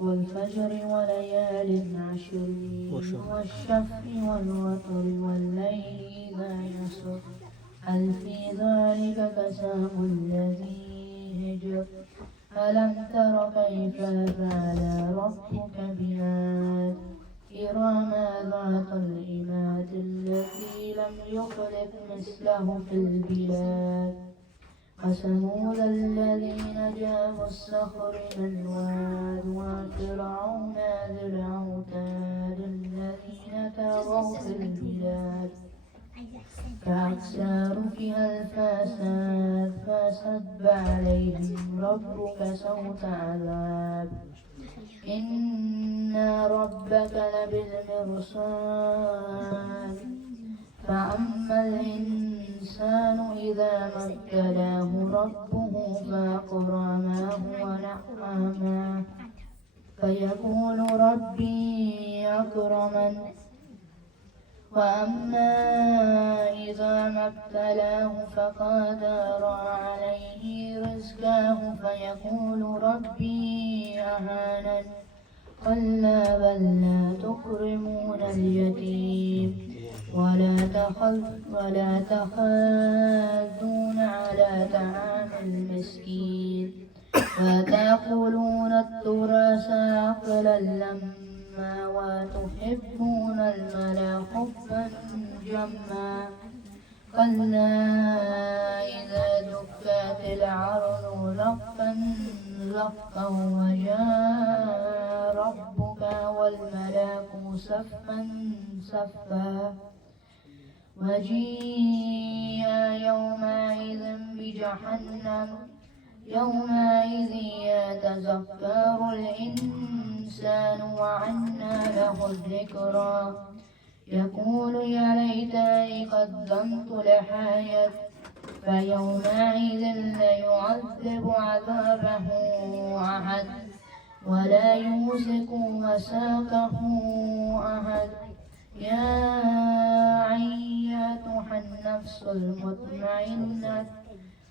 والفجر وليال عشر والشفع والوتر والليل إذا يسر هل في ذلك قسم الذي هجر ألم تر كيف فعل ربك بعاد إرم ذات العماد التي لم يخلق مثله في البلاد وثمود الذين جابوا الصخر بالواد وفرعون ذي الأوتاد الذين طغوا في البلاد فأكثروا فيها الفساد فصب عليهم ربك صوت عذاب إن ربك لبالمرصاد فأما الإنسان إذا ما ابتلاه ربه فأكرمه ونعمه فيقول ربي أكرمن وأما إذا ما ابتلاه فقدر عليه رزقه فيقول ربي أهانن كلا بل لا تكرمون اليتيم ولا تحاضون على طعام المسكين وتأكلون التراث أكلا لما وتحبون المال حبا جما كلا إذا دكت الأرض دكا دكا وجاء ربك والملك صفا صفا وجيء يومئذ بجهنم يومئذ يتذكر الإنسان وعنى له الذكرى يقول يا ليتني قدمت لحياتي فيومئذ لا يعذب عذابه أحد ولا يوثق وثاقه أحد يا أيتها النفس المطمئنة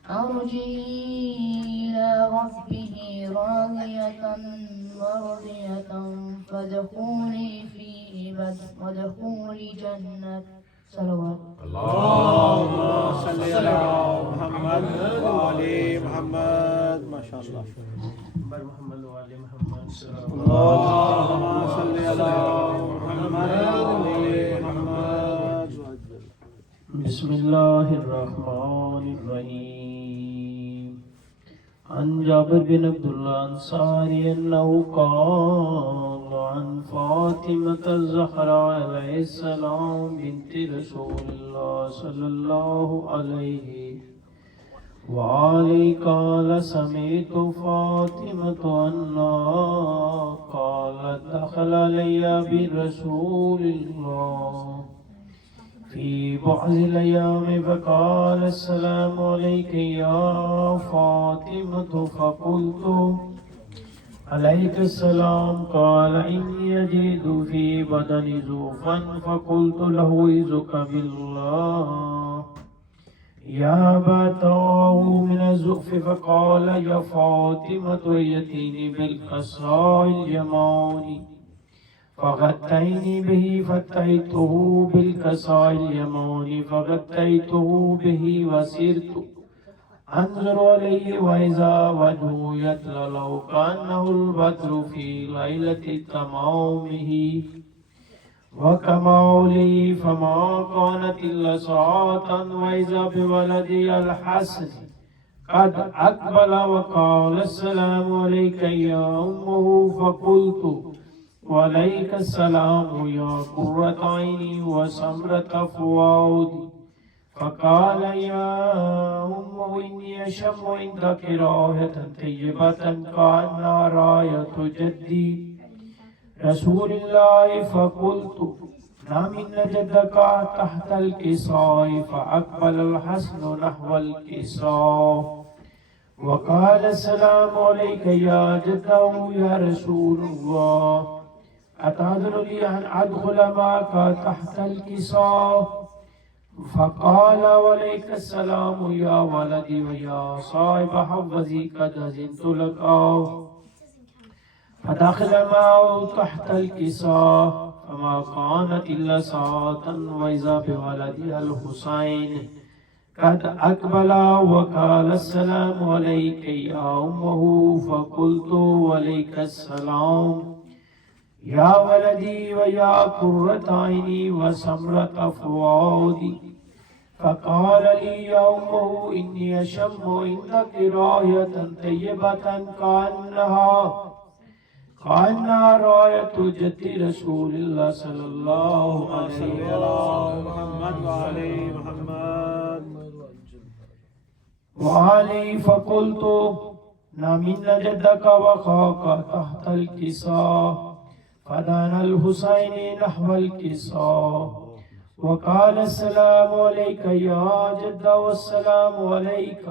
ارجعي إلى ربه راضية مرضية فادخلي جنة صلوات اللهم صل على محمد وآل محمد ما شاء الله محمد وآل محمد اللهم صل على محمد وآل محمد بسم الله الرحمن الرحيم عن جابر بن عبد الله الأنصاري أنه قال عن فاطمة الزهراء عليه السلام بنت رسول الله صلى الله عليه وآله قال سمعت فاطمة أنها قالت دخل علي برسول الله في بعض الأيام فقال السلام عليك يا فاطمة فقلت عليك السلام قال إني أجد في بدني زوفا فقلت له إذك بالله يا باتاه من الزؤف فقال يا فاطمة يأتيني بالقصاء اليماني فغطيني به فأتيته بالقصاء اليماني فغطيته به وسرت أنظر عليه وإذا وجهه يتلألأ كأنه البدر في ليلة تمامه وكمالي فما كانت إلا ساعة وإذا بولدي الحسن قد أقبل وقال السلام عليك يا أمه فقلت وعليك السلام يا قرة عيني وسمرة فؤادي فقال يا أمه إني أشم عندك رائحة طيبة كأنها راية جدي رسول الله فقلت نعم إن جدك تحت الكساء فأقبل الحسن نحو الكساء وقال السلام عليك يا جده يا رسول الله أتأذن لي أن أدخل معك تحت الكساء فقال وعليك السلام يا ولدي ويا صاحب حفظي قد أذنت لك فدخل معه تحت الكساء فما كانت إلا ساعة وإذا بولدها الحسين قد أقبل وقال السلام عليك يا أمه فقلت عليك السلام يا ولدي ويا قرة عيني وسمرة فؤادي فقال لي يا أمه إني أشم عندك راية طيبة كأنها راية جد رسول الله صلى الله عليه وآله فقلت نمن جدك وخاك تحت الكساء فدان الحسين نحو الكساء وقال السلام عليك يا جد والسلام عليك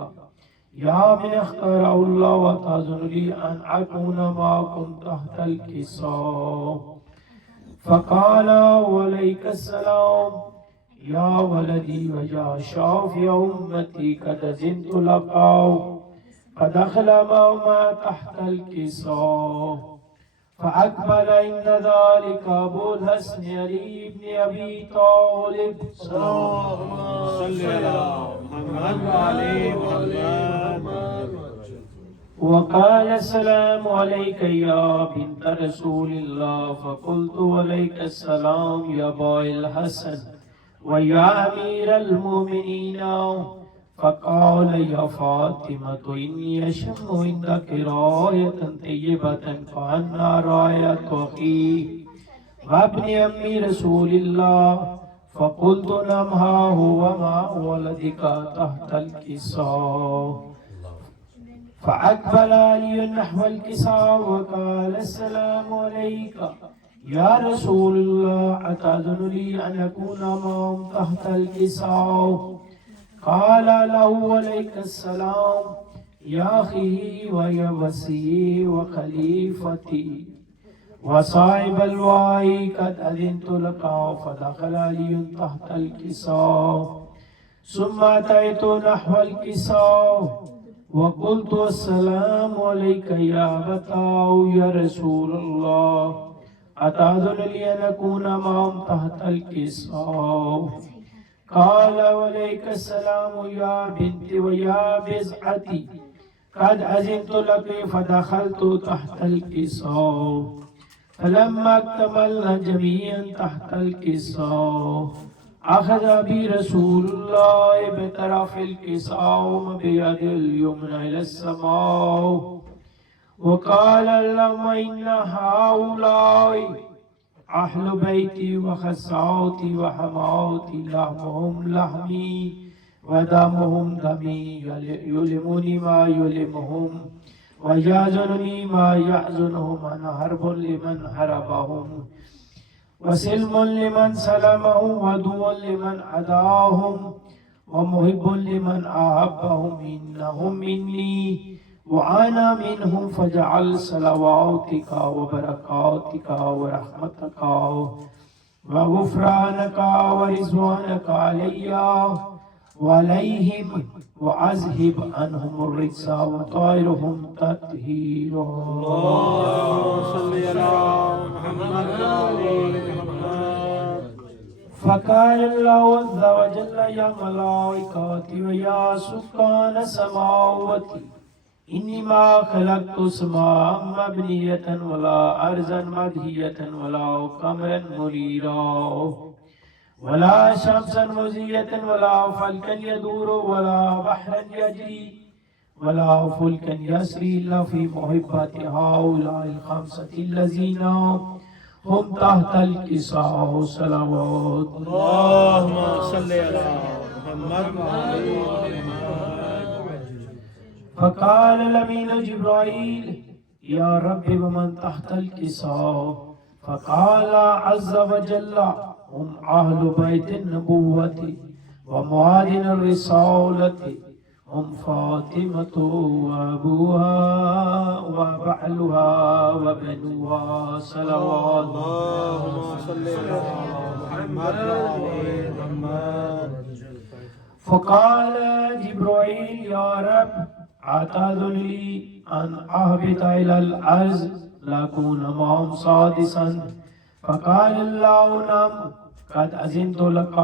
يا من اختار الله وتظن لي أن أكون معكم تحت الكساء فقال عليك السلام يا ولدي ويا شافي أمتي قد زنت لك فدخل معهما تحت الكساء فأقبل عند ذلك أبو الحسن علي بن أبي طالب اللهم صل على محمد وعلى محمد وقال السلام عليك يا بنت رسول الله فقلت عليك السلام يا أبا الحسن ويا أمير المؤمنين فقال يا فاطمة إني أشم عندك راية طيبة كأنها راية أخي وابن أمي رسول الله فقلت نعم ها هو مع ولدك تحت الكساء فأقبل علي نحو الكساء وقال السلام عليك يا رسول الله أتأذن لي أن أكون معهم تحت الكساء قال له عليك السلام يا أخي ويا وسيي وخليفتي وصاحب الوعي قد أذنت لك فدخل علي تحت الكساء ثم أتيت نحو الكساء وقلت السلام عليك يا أبتاه يا رسول الله أتأذن لي أن أكون معهم تحت الكساء قال عليك السلام يا بنتي ويا بزعتي قد أذنت لك فدخلت تحت الكساء فلما اكتملنا جميعا تحت الكساء أخذ بي رسول الله بطرف الكساء بيد اليمنى إلى السماء وقال اللهم إن هؤلاء أهل بيتي وخساتي وحماتي لحمهم لحمي ودمهم دمي يلمني ما يلمهم ويحزنني ما يحزنهم أنا حرب لمن حربهم وسلم لمن سلمهم ودو لمن عداهم ومحب لمن أحبهم إنهم مني وأنا منهم فاجعل صلواتك وبركاتك ورحمتك وغفرانك ورضوانك علي وعليهم وأذهب عنهم الرجس وطهرهم تطهيرا. اللهم صل على محمد وعلى محمد. فقال الله عز وجل يا ملائكتي ويا سكان السماوات إنما خلقت سماء مبنية ولا أرضا مدهية ولا قمرا منيرا ولا شمسا مزية ولا فلكا يدور ولا بحرا يجري ولا فلكا يسري إلا في محبة هؤلاء الخمسة الذين هم تحت الكساء صلوات. اللهم صل على محمد وعلى محمد. فقال الأمين جبرائيل يا رب ومن تحت الكساء فقال عز وجل هم أهل بيت النبوة ومعادن الرسالة هم فاطمة وأبوها وبعلها وبنوها صلوات. اللهم صل على محمد وعلى محمد. فقال جبرائيل يا رب أتأذن لي أن أهبط إلى الأرض لأكون معهم سادسا فقال الله نعم قد أذنت لك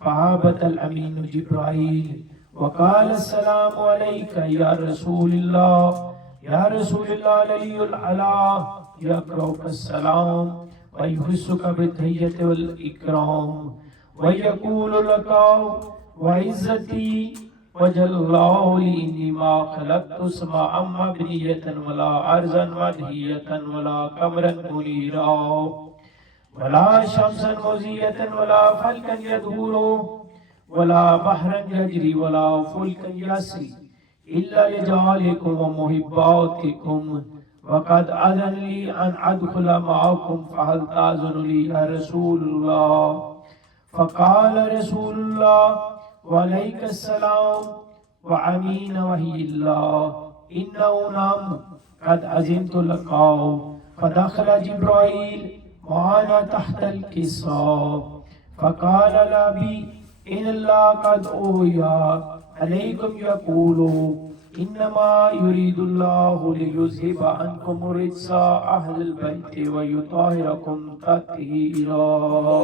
فهبط الأمين جبرائيل وقال السلام عليك يا رسول الله العلي الأعلى يقرأك السلام ويحسك بالتحية والإكرام ويقول لك وعزتي وجلاله إني ما خلقت سماء مبنية ولا أرضا مدهية ولا قمرا منيرا ولا شمسا مضية ولا فلكا يدور ولا بحرا يجري ولا فلكا يسري إلا لجعلكم ومحباتكم وقد أذن لي أن أدخل معكم فهل تأذن لي يا رسول الله فقال رسول الله وعليك السلام وأمين وحي الله إنه نعم قد أذنت لك فدخل جبرائيل معنا تحت الكساء فقال لأبي إن الله قد أوحى عليكم يقول إنما يريد الله ليذهب عنكم رجس أهل البيت ويطهركم تطهيرا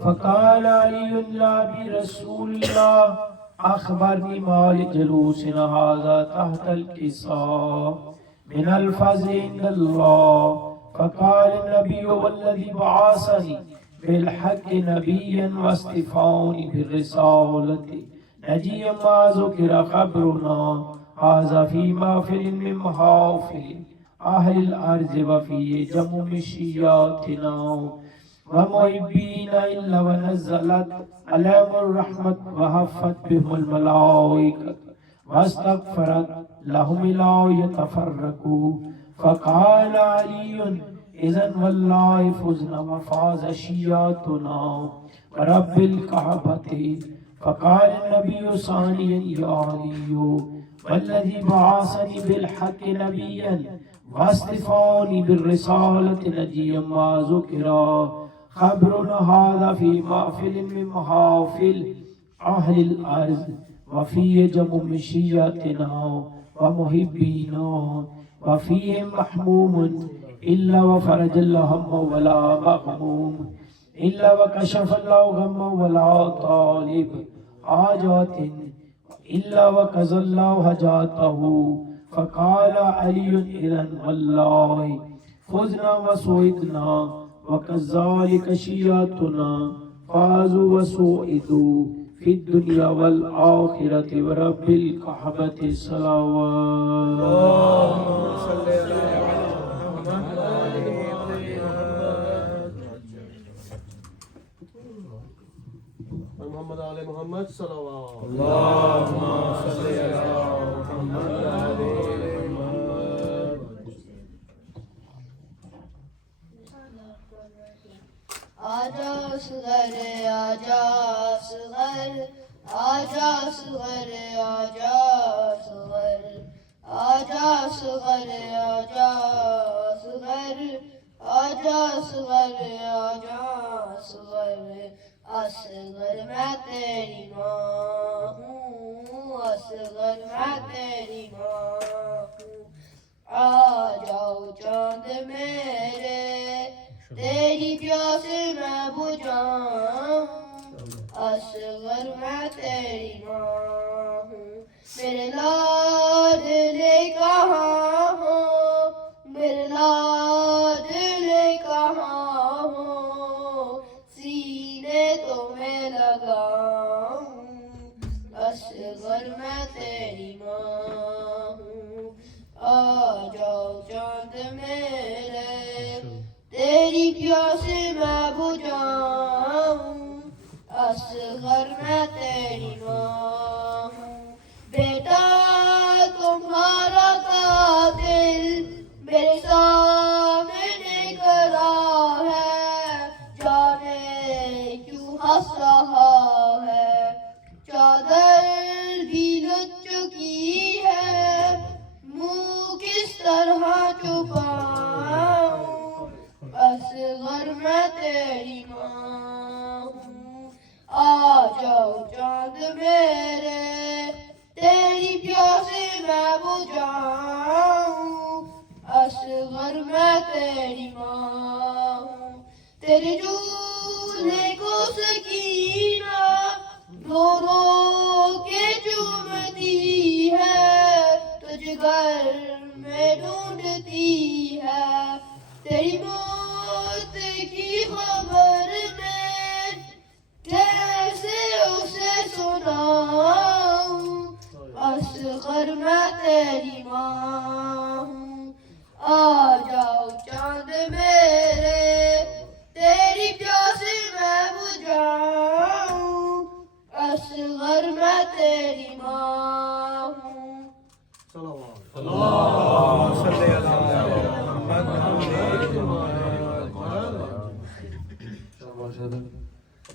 فقال علي لأبي رسول الله أخبرني ما لجلوسنا هذا تحت الكساء من الفضل عند الله فقال النبي والذي بعثني بالحق نبيا واصطفاني بالرسالة نجيا ما ذكر خبرنا هذا في محفل من محافل أهل الأرض وفي جم مشياتنا ومحبين إلا ونزلت عليهم الرحمة وهفت بهم الملائكة واستغفرت لهم لا يتفرقوا فقال علي إذن والله فزنا وفاز شياتنا ورب الكعبة فقال النبي ثانيا يا علي والذي بعثني بالحق نبيا واصطفاني بالرسالة نجيا ما ذكر خبرنا هذا في محفل من محافل أهل الأرض وفي جم مشياتنا ومحبينا وفيهم محموم إلا وفرج الله هم ولا مغموم إلا وكشف الله غم ولا طالب حاجات إلا وكذا الله حاجاته فقال علي إذن والله فزنا وسوئدنا وكذلك شياتنا فازوا وسوئدوا في الدنيا والآخرة ورب الكعبة صلوات اللهم صل على محمد آل محمد صلوات اللهم صل على محمد آل محمد आजा असगर आजा असगर आजा असगर आजा असगर आजा असगर आजा असगर आजा असगर आजा असगर असगर मैं तेरी माँ हूँ असगर मैं तेरी माँ हूँ आ जाओ चांद मेरे तेरी प्यास मैं बुझाऊं असगर मैं तेरी माँ हूँ मेरे लाडले कहाँ हो मेरे लाडले कहाँ हो सीने तो मैं लगाऊं असगर मैं तेरी माँ हूँ आ जाओ चांद मेरे तेरी प्यास मैं बुझाऊं असगर मैं तेरी माँ हूँ बेटा मैं बुझाऊं, असगर मैं तेरी माँ हूँ। तेरे झूले को सकीना रो रो के चूमती है, तुझ घर में ढूंढती है। तेरी मौत की खबर में कैसे उसे सुनाऊं, असगर मैं तेरी माँ हूँ। आ जाओ चांद मेरे, तेरी प्यास मैं बुझाऊं, असगर मैं तेरी माँ हूँ।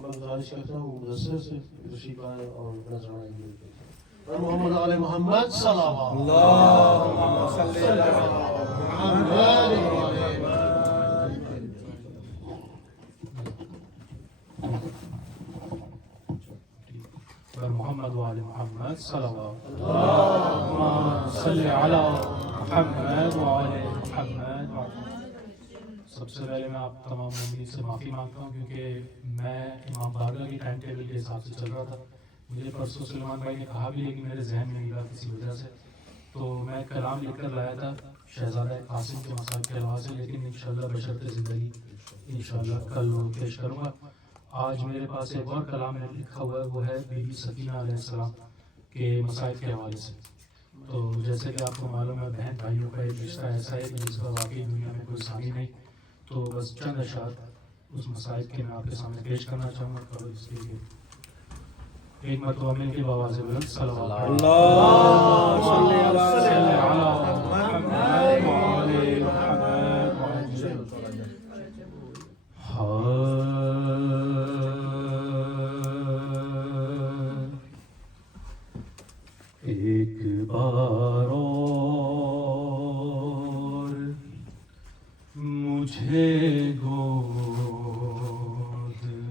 मैं गुजारिश करता हूँ मुदस्सिर से तशरीफ लाए और नजराना मोहम्मद आले मोहम्मद सल्लल्लाहु मोहम्मद वाले मोहम्मद सल्लल्लाहु अलैहि वसल्लम। सबसे पहले मैं आप तमाम मुमिनीन से माफ़ी मांगता हूँ क्योंकि मैं इमाम बारगाह की टाइम टेबल के हिसाब से चल रहा था। मुझे परसों सुलेमान भाई ने कहा भी, लेकिन मेरे जहन में नहीं रहा किसी वजह से। तो मैं कलाम लिखकर लाया था शहजादा कासिम के मसाइल के हवाले से, लेकिन इंशाअल्लाह बशर्ते ज़िंदगी इंशाअल्लाह कल वो पेश करूँगा। आज मेरे पास एक और कलाम लिखा हुआ है, वो है बीबी सकीना अलैहिस्सलाम के मसाइल के हवाले से। तो जैसे कि आपको मालूम है, बहन भाइयों का एक रिश्ता ऐसा है कि जिसका वाकई दुनिया में कोई सानी नहीं। तो बस चंद अशात उस मसाइल के मैं आपके सामने पेश करना चाहूँगा। तो इसके लिए एक मरतबा मिलके बाबा से बुलंद सल्लल्लाहु अलैहि एक बार और मुझे गोद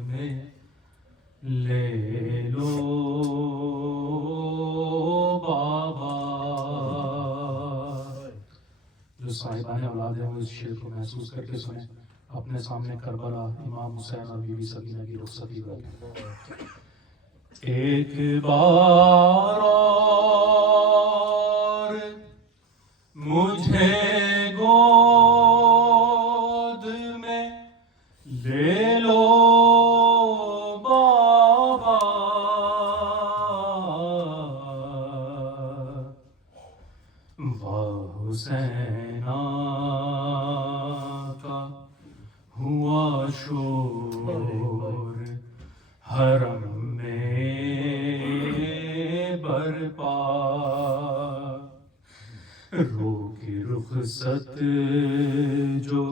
में ले लो बाबा। जो साहिबान औलाद हैं वो इस शेर को महसूस करके सुने। अपने सामने करबला, इमाम हुसैन और बीबी सकीना की रुखसती का। एक बार और मुझे गोद में ले लो बाबा, वाह हुसैना का हुआ शोर हरम बरपा, रोके रुखसत जो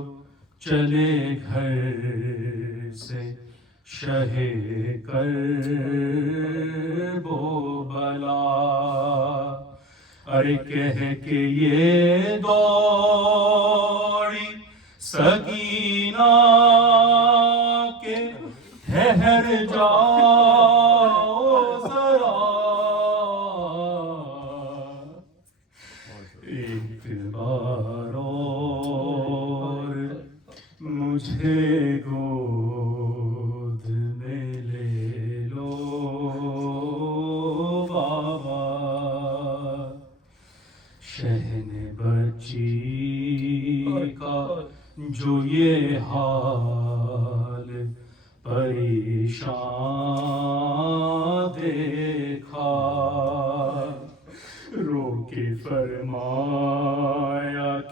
चले घर से शहे कर वो बला। अरे कह के ये दौड़ी सकीना के ठहर जाओ जरा, एक बार और मुझे गोद में ले लो बाबा। शहन बच्ची का जो ये हाल परेशान देखा, रोके फरमाया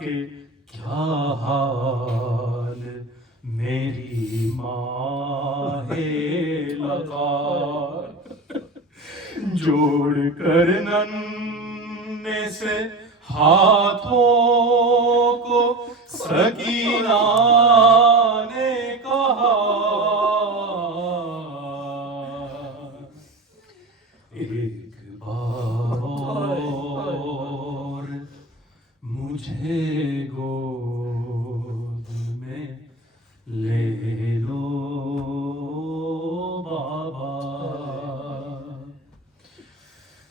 के क्या हाल मेरी माँ है लगा। जोड़ कर नन्हे से हाथों को सकीना ने कहा, एक बार और मुझे गोद में ले लो बाबा।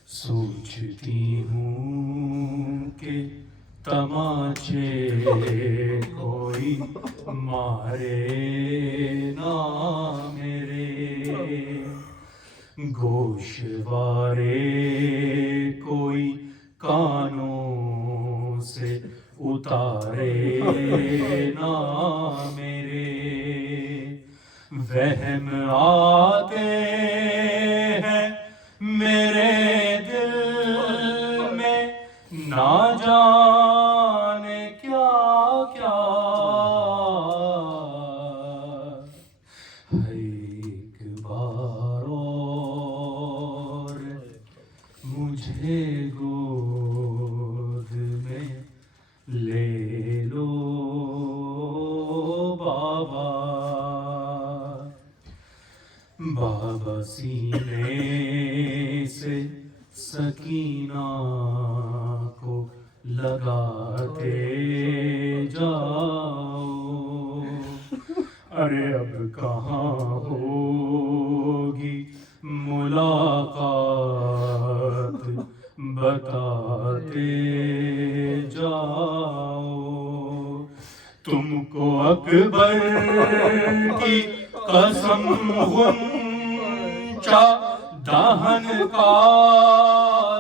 सोचती हूँ तमाचे कोई मारे ना मेरे, गोशवारे कोई कानों से उतारे ना मेरे, वहम आते हैं मेरे दिल में ना जाने क्या क्या, एक बार और मुझे गोद में ले लो बाबा, बाबा सीने से सकीना को लगाते जाओ, अरे अब कहाँ होगी मुलाकात बताते जाओ, तुमको अकबर की कसम गुंचा दाहन का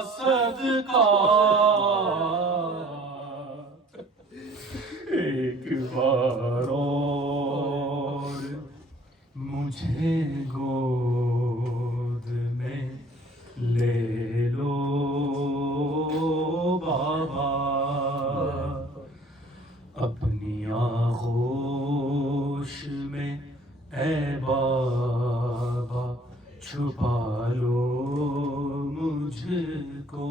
सदका, एक बार और मुझे गोद में ले लो बाबा, अपनी आगोश में ऐ बाबा छुपा लो मुझको,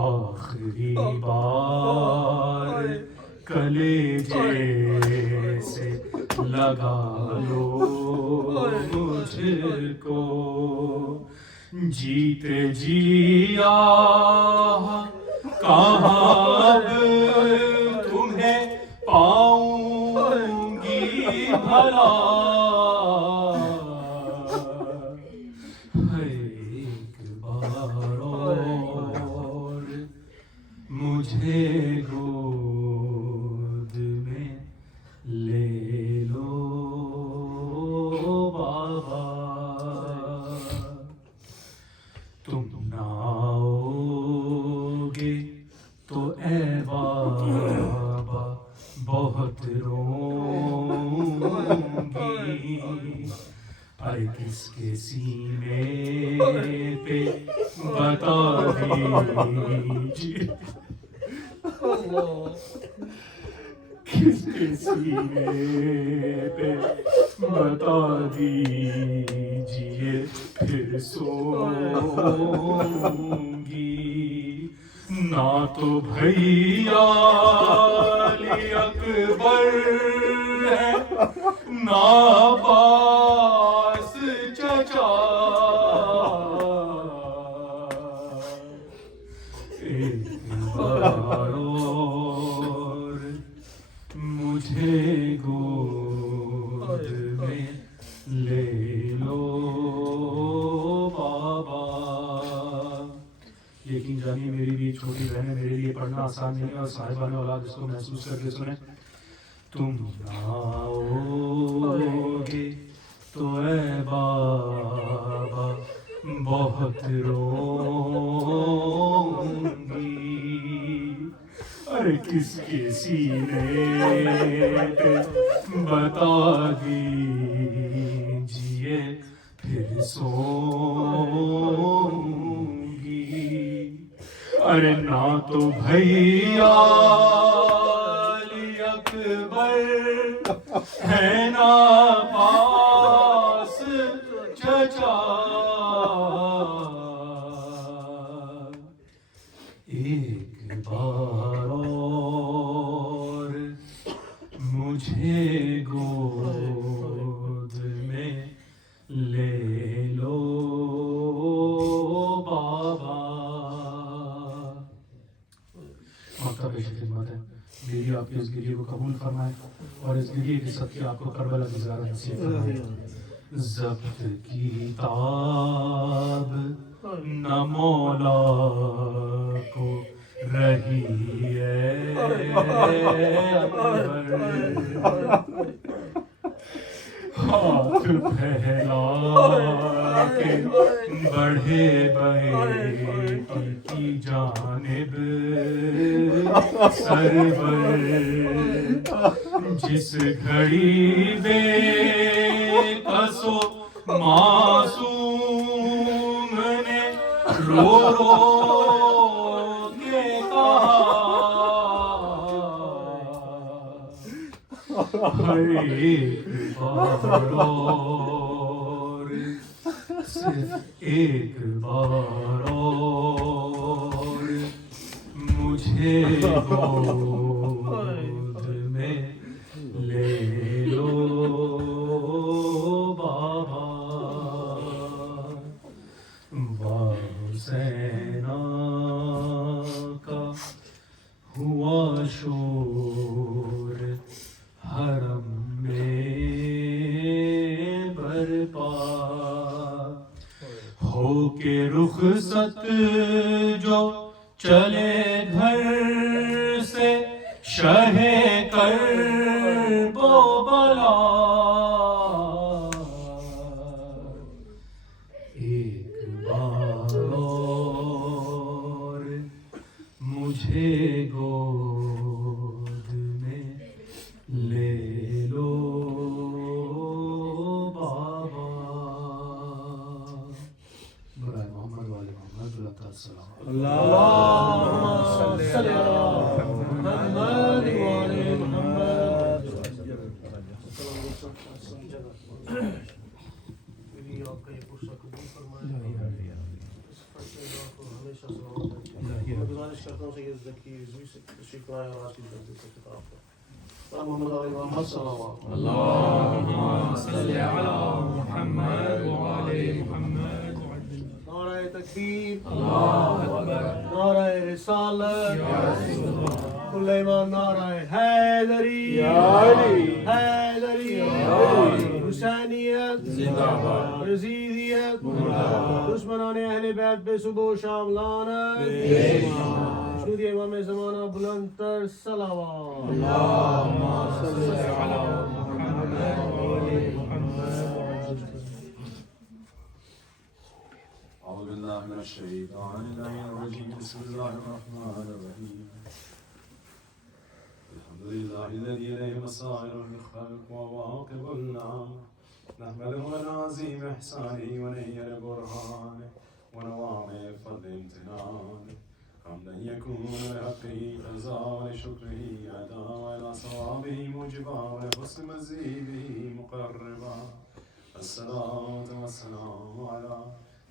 आखिरी बार कलेजे से लगा लो मुझको, जीते जिया कहाँ अब तुम्हें पाऊंगी भला, एक बार और मुझे गोद में ले लो बाबा, तुम ना आओगे तो ऐ बाबा बहुत रोऊंगी, अरे किसके सीने पे बता दीजिए, किसके सीने पे बता दीजिए, फिर सोऊंगी, ना तो भैया अली अकबर है ना पास चचा, एक बार और मुझे गोद में ले लो बाबा, यकीन जानिए मेरी भी छोटी बहन है, मेरे लिए पढ़ना आसान नहीं है और साहिबान औलाद इसको महसूस करके सुने, तुम आओगे तो ऐ बाबा बहुत रोऊंगी, अरे किसके सीने पे बता दीजिए, फिर सोऊंगी, अरे ना तो भैया अली अकबर है ना पास चचा, एक बार और मुझे गोद में ले लो बाबा, मकतब खिदमत है, मेरी आपके इस गिरिए को कबूल फरमाए और इस गिरिए के सदके आपको करबला की ज़ियारत नसीब फरमाए। ज़ब्त किताब न मौला को रही है हाथ फैला के बढ़े बेटी की जानिब सरवर जिस घड़ी बेकसो मासूम ने रो रो के कहा एक बार और सिर्फ एक बार और मुझे गोद में ले लो बाबा हुसैना का हुआ शोर हरम में बरपा हो के रुखसत जो चले घर से शहे कर बो बला एक बार और मुझे गोद में ले लो बाबा बराए मोहम्मद वाले मोहम्मद अल्लाहुम्मा सल्ली अला मुहम्मद व आले मुहम्मद। मेरी आपका ये पुरसा कबूल फरमाए। इस फैसले को हमेशा सलामत रखें। मैं गुजारिश करता हूँ सैयद ज़की रिज़वी से तशरीफ़ लाए और आज की जल्दी से खिताब करें। मोहम्मद आले मोहम्मद सल्लल्लाहु अल्लाहुम्मा सल्ली अला मुहम्मद व आले मुहम्मद। नारे तकबीर, अल्लाहु अकबर, नारे रिसालत, कुल्ले ईमान, नारे हैदरी, हैदरी, हुसैनियत जिंदाबाद, यजीदियत मुर्दाबाद, दुश्मनाने अहले बैत पे सुबह शाम लानत, शुदी इमाम ज़माना बुलंदतर सलावत। अल्लाहुम्मा सल्ली अला मुहम्मद व आले Muhammad. أعوذ بالله من الشيطان الرجيم بسم الله الرحمن الرحيم الحمد لله الذي إليه مصائر الخلق وواقب النعم نحمده ونعظيم إحسانه ونير برهانه ونوامه فضل امتنانه حمدا يكون لحقه جزاء ولشكره أداء وإلى صوابه موجبا ولحسن مزيده مقربا الصلاة والسلام على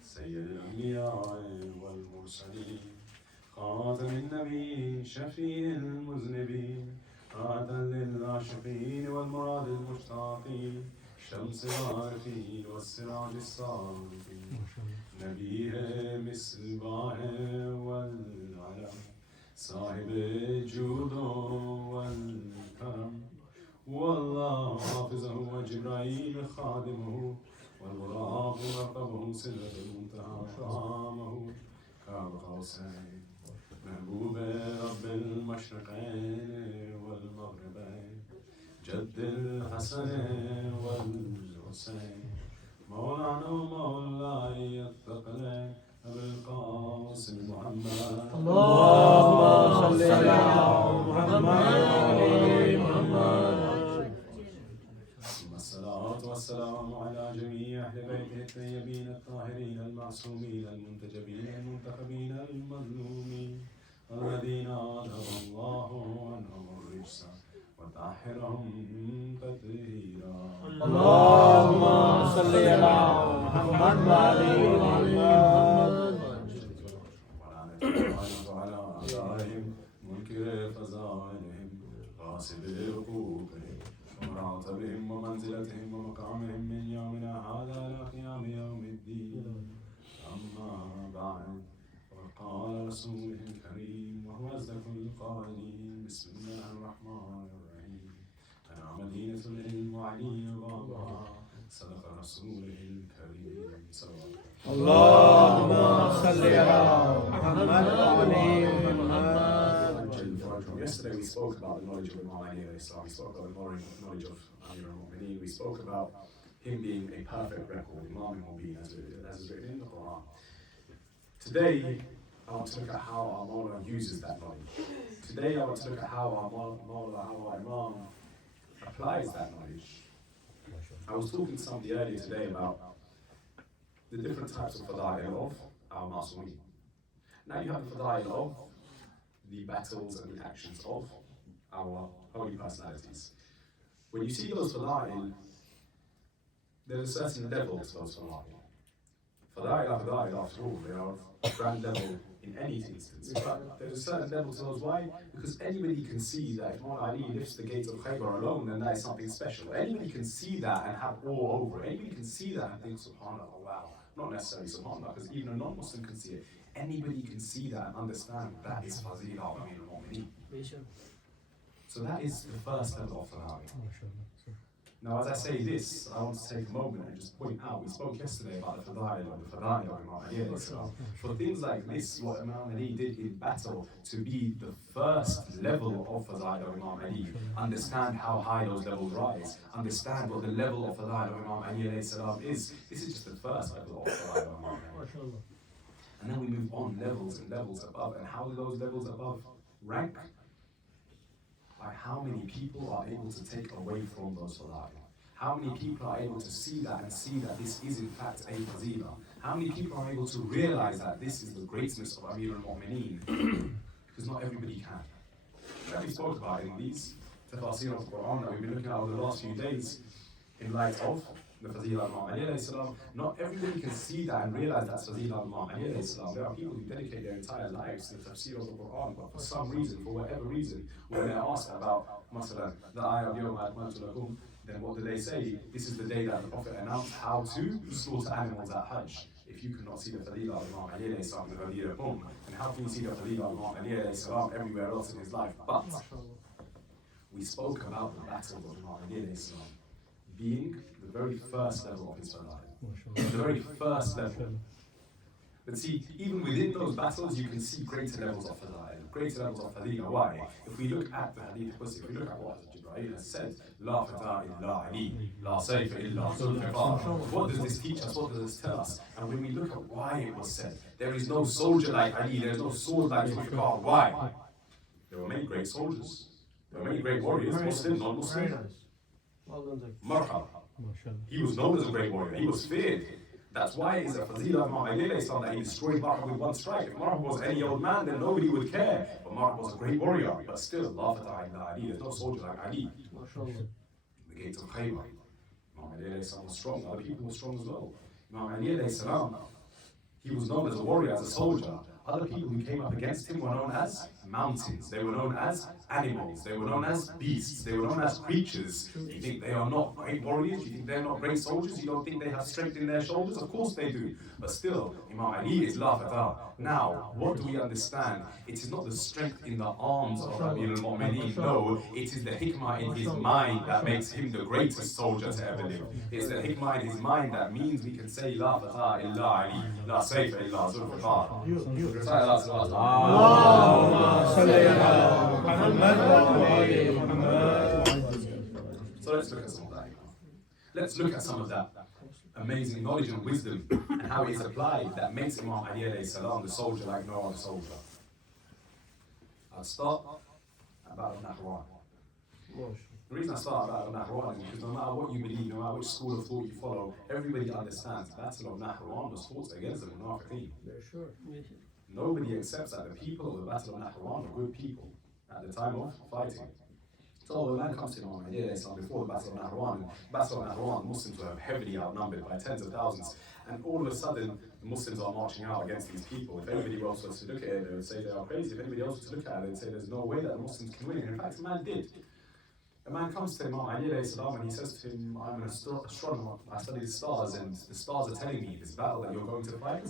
سيد الأنبياء والمرسلين خاتم النبيين شفيع المذنبين راحة للعاشقين والمراد المشتاقين شمس العارفين والسراج السالكين نبيه مصباح والعلم صاحب الجود والكرم والله حافظه وجبرائيل خادمه والبراق رقبه سدرة المنتهى مقامه كعب قوسين محبوب رب المشرقين والمغربين جد الحسن والحسين مولانا ومولاي الثقلين أبي القاسم محمد اللهم صل على محمد وعلى محمد. الصلاة والسلام على جميع أهل بيته الطيبين الطاهرين المعصومين المنتجبين المنتخبين المظلومين الذين أذهب الله عنهم الرجس وطهرهم تطهيرا. اللهم صل على محمد وعلى محمد. وعلى أعدائهم منكر فزائلهم غاصب حقوقهم ومراتبهم ومنزلتهم ومقامهم من يومنا هذا إلى قيام يوم الدين. أما بعد وقال رسوله الكريم وهو أصدق القائلين بسم الله الرحمن الرحيم أنا مدينة العلم وعلي بابها صدق رسوله الكريم صلى الله عليه وسلم. اللهم صل على محمد وعلى محمد. spoke about the knowledge of Imam Ali alayhi salam, we spoke about the knowledge of Amir al-Mu'mineen, we spoke about him being a perfect record, Imam al-Mubin, as is written in the Quran. Today, I want to look at how our Mawla uses that knowledge. Today, I want to look at how our Mawla, how our Imam applies that knowledge. I was talking to somebody earlier today about the different types of fada'il of our Ma'soomeen. Now you have the fada'il of the battles and the actions of our holy personalities. When you see those fada'il, there's a certain level to those fada'il. Fada'il are fada'il after all, they are of grand level in any instance. But there's a certain level to those. Why? Because anybody can see that if Mawla Ali lifts the gates of Khaybar alone, then that is something special. Anybody can see that and have awe over it. Anybody can see that and think, subhanAllah, wow. Not necessarily subhanAllah, because even a non-Muslim can see it. Anybody can see that and understand that is Fazila of Amir al-Mu'mineen. So that is the first level of fada'il. Now, as I say this, I want to take a moment and just point out, we spoke yesterday about the fada'il of Imam Ali. For things like this, what Imam Ali did in battle to be the first level of fada'il of Imam Ali, understand how high those levels rise, understand what the level of fada'il of Imam Ali is. This is just the first level of fada'il of Imam Ali. And then we move on levels and levels above, and how do those levels above rank? By how many people are able to take away from those fada'il. How many people are able to see that and see that this is in fact a fazila? How many people are able to realize that this is the greatness of Amir al-Mu'mineen? Because not everybody can. Like we spoke about in these tafasir of the Quran that we've been looking at over the last few days, in light of the fazila of Imam Ali alayhi salam, not everybody can see that and realize that's fazila of Imam Ali alayhi salam. There are people who dedicate their entire lives to the tafsir of the Quran, but for some reason, for whatever reason, when they're asked about masalan, the ayah of Yawma Akmaltu Lakum, then what do they say? This is the day that the Prophet announced how to slaughter animals at Hajj. If you cannot see the fadila of Imam Ali alayhi salam in the Ghadir Qum, then how can you see the fadila of Imam Ali alayhi salam everywhere else in his life? But we spoke about the battle of Imam Ali alayhi salam being the very first level of his fadila. The very first level. But see, even within those battles, you can see greater levels of fadila, greater levels of fadila. Why? If we look at the hadith, if we look at what Jibreel has said, La fata illa Ali, La sayfa illa Zulfiqar. What does this teach us? What does this tell us? And when we look at why it was said, there is no soldier like Ali, there is no sword like Zulfiqar. Why? There were many great soldiers. There were many great warriors, Muslim, non-Muslim. Marhaba. He was known as a great warrior. He was feared. That's why it is a fazila of Imam Ali that he destroyed Marhab with one strike. If Marhab was any old man, then nobody would care. But Marhab was a great warrior. But still, la fataha illa Ali. There's no soldier like Ali. The gates of Khaybar. Imam Ali was strong. Other people were strong as well. Imam Ali, he was known as a warrior, as a soldier. Other people who came up against him were known as mountains. They were known as animals. They were known as beasts. They were known as creatures. You think they are not great warriors? You think they're not great soldiers? You don't think they have strength in their shoulders? Of course they do. But still, Imam Ali is la fatah. Now, what do we understand? It is not the strength in the arms of Amir al-Mu'mineen. No, it is the hikmah in his mind that makes him the greatest soldier to ever live. It's the hikmah in his mind that means we can say la fatah illa Ali, la sayfa illa Zulfiqar. So let's look at some of that. Let's look at some of that amazing knowledge and wisdom and how it is applied that makes Imam Ali alayhi salam the soldier like no other soldier. I'll start about Nahwan. The reason I start about Nahwan is because no matter what you believe, no matter which school of thought you follow, everybody understands the Battle of Nahwan was fought against the Munafiqeen. Nobody accepts that the people of the Battle of Nahwan were good people at the time of fighting. So when man comes to Imam Ali before the Battle of Nahwan, Muslims were heavily outnumbered by tens of thousands, and all of a sudden the Muslims are marching out against these people. If anybody else was to look at it, they would say they are crazy. If anybody else was to look at it, they'd say there's no way that the Muslims can win. And in fact, a man did. A man comes to Imam Ali and he says to him, I'm an astronomer, I study the stars, and the stars are telling me this battle that you're going to fight,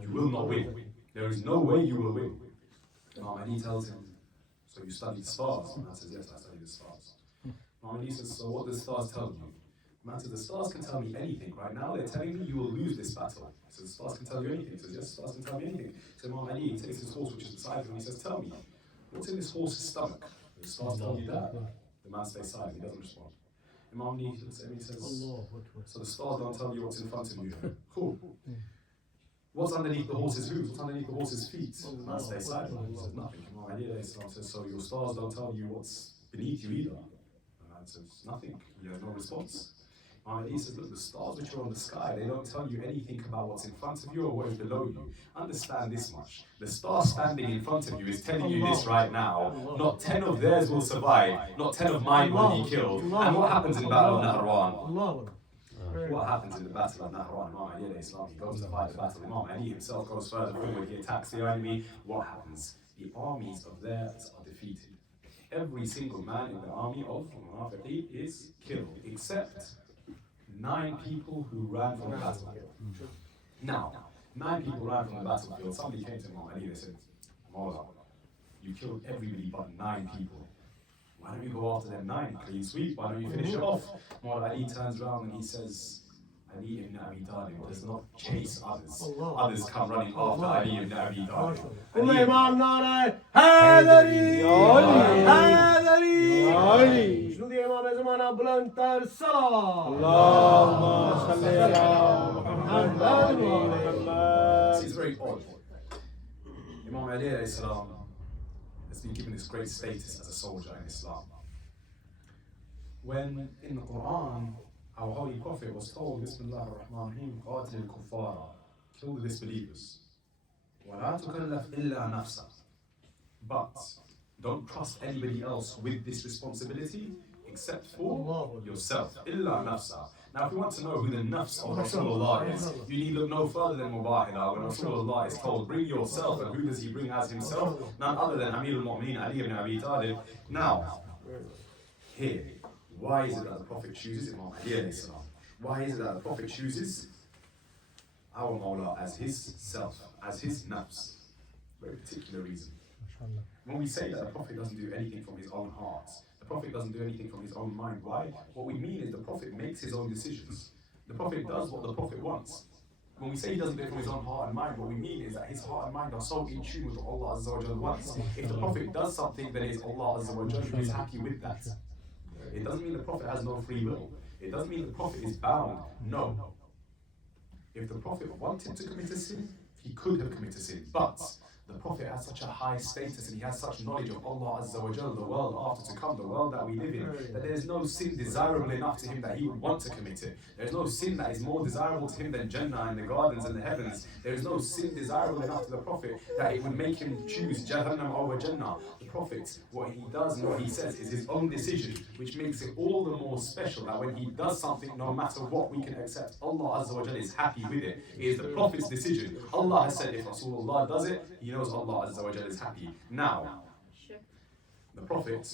you will not win. There is no way you will win. Imam Ali tells him, so you study the stars? The man says, yes, I study the stars. Imam Ali says, so what do the stars tell you? The man says, the stars can tell me anything. Right now they're telling me you will lose this battle. He says, the stars can tell you anything. He says, yes, the stars can tell me anything. So Imam Ali takes his horse which is beside him and he says, tell me, what's in this horse's stomach? The stars tell you that, the man stays silent, he doesn't respond. Imam Ali looks at him and he says, so the stars don't tell you what's in front of you. Cool. What's underneath the horse's hooves? What's underneath the horse's feet? The man stays silent. He says nothing. Imam Ali says, so your stars don't tell you what's beneath you either. The man says nothing. He has no response. Imam Ali says, look, the stars which are on the sky, they don't tell you anything about what's in front of you or what is below you. Understand this much. The star standing in front of you is telling you this right now. Not 10 of theirs will survive. Not 10 of mine will be killed. And what happens in Battle of Nahrawan? What happens in the Battle of Nahrawan? Imam Ali alayhi salam, he goes to fight the battle. Imam Ali himself goes further forward, he attacks the enemy. What happens? The armies of theirs are defeated. Every single man in the army of Munafiqeen is killed, except 9 people who ran from the battlefield. Now, 9 people ran from the battlefield. Somebody came to Imam Ali and said, Mawla, you killed everybody but 9 people. Why don't you go after them 9? Clean sweep, why don't you finish it off? Mawla Ali turns around and he says, Ali ibn Abi Talib does not chase others. Others come running after Ali ibn Abi Talib. It's very odd. Imam Ali alayhi salam has been given this great status as a soldier in Islam. When in the Quran, our Holy Prophet was told, Bismillah ar-Rahman ar-Rahim, qatil al-kuffara, kill the disbelievers. وَلَا تُكَلَّفْ إِلَّا نَفْسَكَ. But don't trust anybody else with this responsibility except for yourself. إِلَّا نَفْسَكَ. Now if you want to know who the nafs of Rasulullah is, you need look no further than Mubahila. When Rasulullah is told, bring yourself, and who does he bring as himself? None other than Amir al-Mu'mineen, Ali ibn Abi Talib. Now, here, why is it that the Prophet chooses Imam Ali alayhi salam? Why is it that the Prophet chooses our Mawla as his self, as his nafs? Very particular reason. When we say that the Prophet doesn't do anything from his own heart, the Prophet doesn't do anything from his own mind, why? What we mean is the Prophet makes his own decisions. The Prophet does what the Prophet wants. When we say he doesn't do it from his own heart and mind, what we mean is that his heart and mind are so in tune with what Allah Azza wa Jal wants. If the Prophet does something, then it's Allah Azza wa Jal who is happy with that. It doesn't mean the Prophet has no free will. It doesn't mean the Prophet is bound. No. If the Prophet wanted to commit a sin, he could have committed a sin. But the Prophet has such a high status and he has such knowledge of Allah Azza wa Jal, the world after to come, the world that we live in, that there is no sin desirable enough to him that he would want to commit it. There is no sin that is more desirable to him than Jannah and the gardens and the heavens. There is no sin desirable enough to the Prophet that it would make him choose Jahannam over Jannah. The Prophet, what he does and what he says is his own decision, which makes it all the more special that when he does something, no matter what, we can accept Allah Azza wa Jal is happy with it. It is the Prophet's decision. Allah has said if Rasulullah does it, he knows Allah Azza wa Jal is happy. Now, the Prophet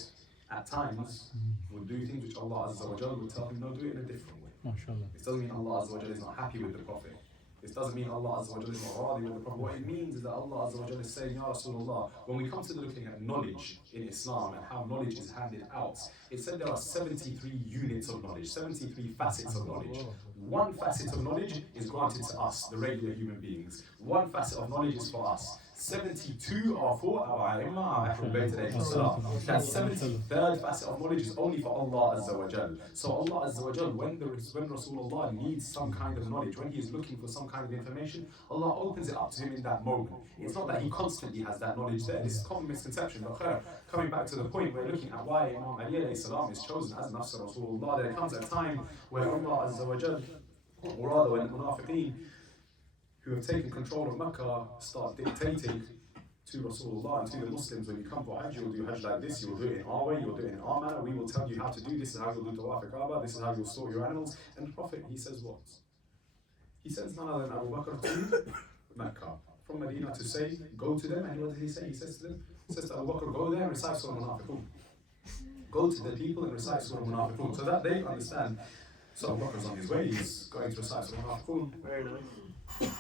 at times would do things which Allah Azza wa Jal would tell him, no, do it in a different way. This doesn't mean Allah Azza wa Jal is not happy with the Prophet. This doesn't mean Allah Azza wa Jal is not radi with the Prophet. What it means is that Allah Azza wa Jal is saying, Ya Rasulullah, when we come to looking at knowledge in Islam and how knowledge is handed out, it said there are 73 units of knowledge, 73 facets of knowledge. One facet of knowledge is granted to us, the regular human beings. One facet of knowledge is for us. 72 are for our A'immah, Ahlul Bayt alayhi salam. That 73rd facet of knowledge is only for Allah Azza wa Jal. So Allah Azza wa Jal, when Rasulullah needs some kind of knowledge, when he is looking for some kind of information, Allah opens it up to him in that moment. It's not that he constantly has that knowledge there. This is a common misconception. But coming back to the point, we're looking at why Imam Ali alayhi salam is chosen as Nafs Rasulullah. There comes a time where Allah Azza wa Jal, or rather when the Munafiqeen who have taken control of Makkah start dictating to Rasulullah and to the Muslims, when you come for Hajj, you'll do Hajj like this, you'll do it in our way, you'll do it in our manner, we will tell you how to do this, is how you'll do Tawaf al-Kaaba, this is how you'll store your animals. And the Prophet, he says what? He sends none other than Abu Bakr to Makkah, from Medina to say, go to them, and what does he say? He says to them, he says to Abu Bakr, go there and recite Surah Munafiqun. Go to the people and recite Surah Munafiqun, so that they understand. So Abu Bakr's on his way, he's going to recite Surah Munafiqun. Very nice.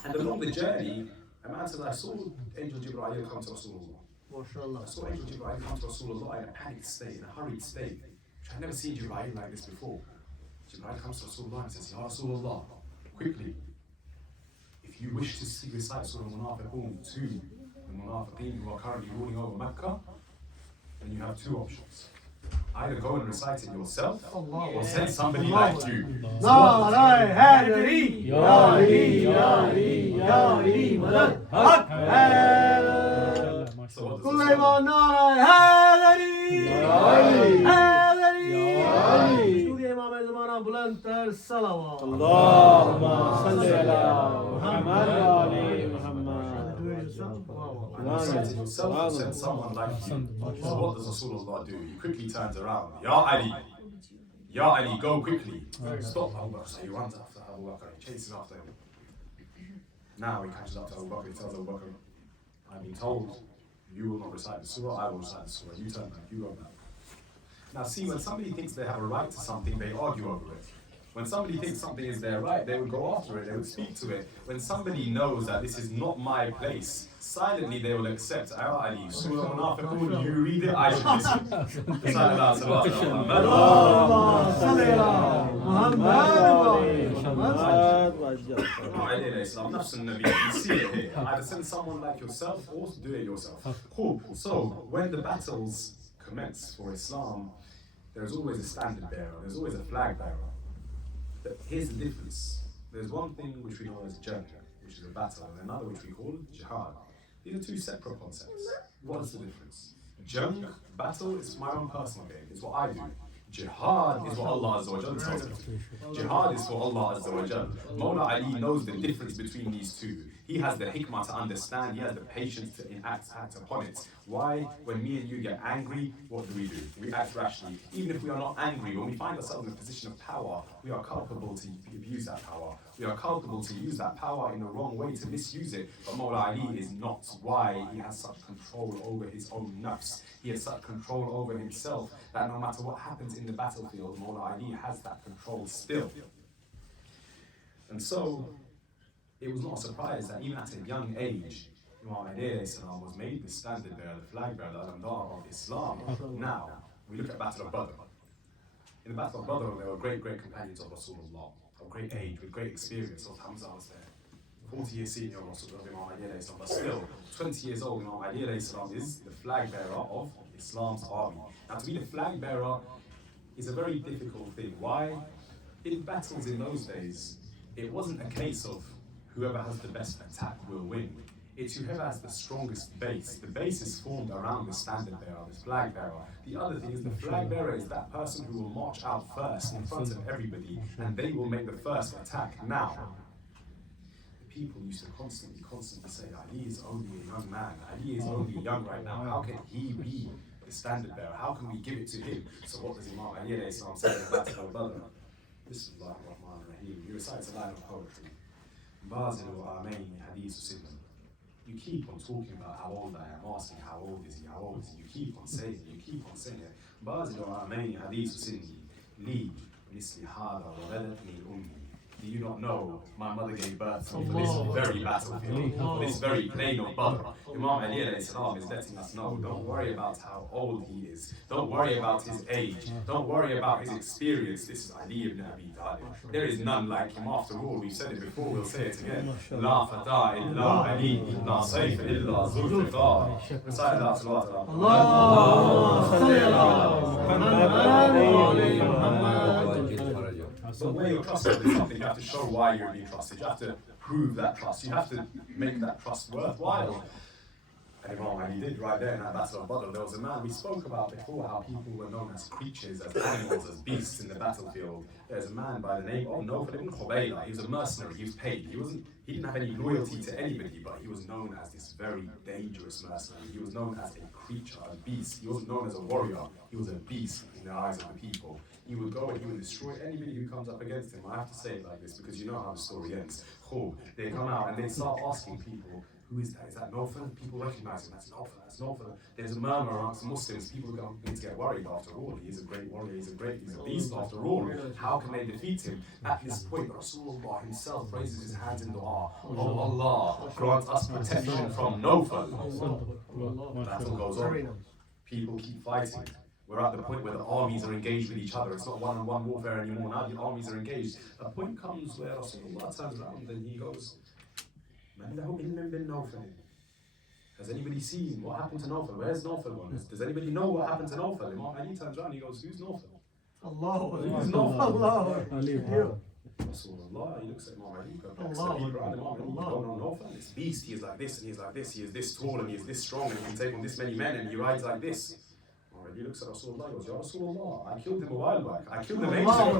And along the journey, a man says, I saw Angel Jibreel come to Rasulullah. I saw Angel Jibreel come to Rasulullah in a panicked state, in a hurried state. Which I've never seen Jibreel like this before. Jibreel comes to Rasulullah and says, Ya Rasulullah, quickly, if you wish to recite Surah Munafiqun to the Munafiqeen who are currently ruling over Makkah, then you have two options. Either go and recite it yourself, or send somebody like you. So what does recite it yourself or send someone like you. So what does Rasulullah do? He quickly turns around. Ya Ali, go quickly. Stop Abu Bakr. So he runs after Abu Bakr. He chases after him. Now he catches up to Abu Bakr. He tells Abu Bakr, I've been told you will not recite the surah, I will recite the surah. You turn back, you go back. Now see, when somebody thinks they have a right to something, they argue over it. When somebody thinks something is their right, they would go after it, they would speak to it. When somebody knows that this is not my place, silently they will accept. Ali, Surah Munafiqun, you read it, I should listen. You see it here. Either send someone like yourself or do it yourself. Cool. So when the battles commence for Islam, there's always a standard bearer, there's always a flag bearer. But here's the difference. There's one thing which we know as jang, which is a battle, and another which we call jihad. These are two separate concepts. What is the difference? Jang, battle, is my own personal game. It's what I do. Jihad is what Allah Azza wa Jal tells me. Jihad is for Allah Azza wa Jal. Mawla Ali knows the difference between these two. He has the hikmah to understand, he has the patience to act upon it. Why? When me and you get angry, what do? We act rationally. Even if we are not angry, when we find ourselves in a position of power, we are culpable to abuse that power. We are culpable to use that power in the wrong way, to misuse it. But Mawla Ali is not. Why? He has such control over his own nafs. He has such control over himself that no matter what happens in the battlefield, Mawla Ali has that control still. And so, it was not a surprise that even at a young age, Imam Ali was made the standard bearer, the flag bearer, the Alamdar of Islam. Now, we look at Battle of Badr. In the Battle of Badr, there were great companions of Rasulullah, of great age, with great experience. So Hamza was there, 40 years senior of Imam Ali, but still, 20 years old, Imam Ali is the flag bearer of Islam's army. Now, to be the flag bearer is a very difficult thing. Why? In battles in those days, it wasn't a case of whoever has the best attack will win. It's whoever has the strongest base. The base is formed around the standard bearer, the flag bearer. The other thing is the flag bearer is that person who will march out first in front of everybody, and they will make the first attack. Now, the people used to constantly say, Ali is only a young man, Ali is only young right now, how can he be the standard bearer? How can we give it to him? So what does Imam Ali say in the Battle of Badr? Bismillah ar-Rahman ar-Rahim. He recites a line of poetry. You keep on talking about how old I am, asking how old is he, how old is he. You keep on saying it. Do you not know my mother gave birth to me for this very battlefield, for this very plain of Badr? Imam Ali is letting us know, don't worry about how old he is, don't worry about his age, don't worry about his experience. This is Ali ibn Abi Talib. There is none like him. After all, we've said it before, we'll say it again. La fata illa Ali, la sayf illa zulfiqar. Recite that salawat. Allahumma salli ala But where you're trusted in something, you have to show why you're being trusted. You have to prove that trust. You have to make that trust worthwhile. And Imam Ali did right there in that Battle of Badr. There was a man we spoke about before, how people were known as creatures, as animals, as beasts in the battlefield. There's a man by the name of Nawfal ibn Khubayla. He was a mercenary. He was paid. He didn't have any loyalty to anybody, but he was known as this very dangerous mercenary. He was known as a creature, a beast. He wasn't known as a warrior. He was a beast in the eyes of the people. He would go and he would destroy anybody who comes up against him. I have to say it like this because you know how the story ends. They come out and they start asking people, who is that? Is that Nawfal? People recognize him. That's Nawfal. That's Nawfal. There's a murmur amongst the Muslims. People are going to get worried after all. He's a great warrior. He's a beast after all. How can they defeat him? At this point, Rasulullah himself raises his hands in dua. Oh Allah, grant us protection from Nawfal. Battle goes on. People keep fighting. We're at the point where the armies are engaged with each other. It's not one-on-one warfare anymore. Now the armies are engaged. A point comes where Rasulullah turns around and he goes, Man lahu ilmin bin Nawfal. Has anybody seen what happened to Nawfal? Where's Nawfal gone? Does anybody know what happened to Nawfal? Imam Ali turns around and he goes, who's Nawfal? Allah. Who's Nawfal? Allah. Rasulullah, he looks at Imam Ali, perplexed. The people around Imam Ali don't know Nawfal. This beast, he is like this, and he is like this, he is this tall, and he is this strong, and he can take on this many men, and he rides like this. He looks at Rasulullah, he goes, Ya Rasulullah, I killed him a while back. I killed him ages ago.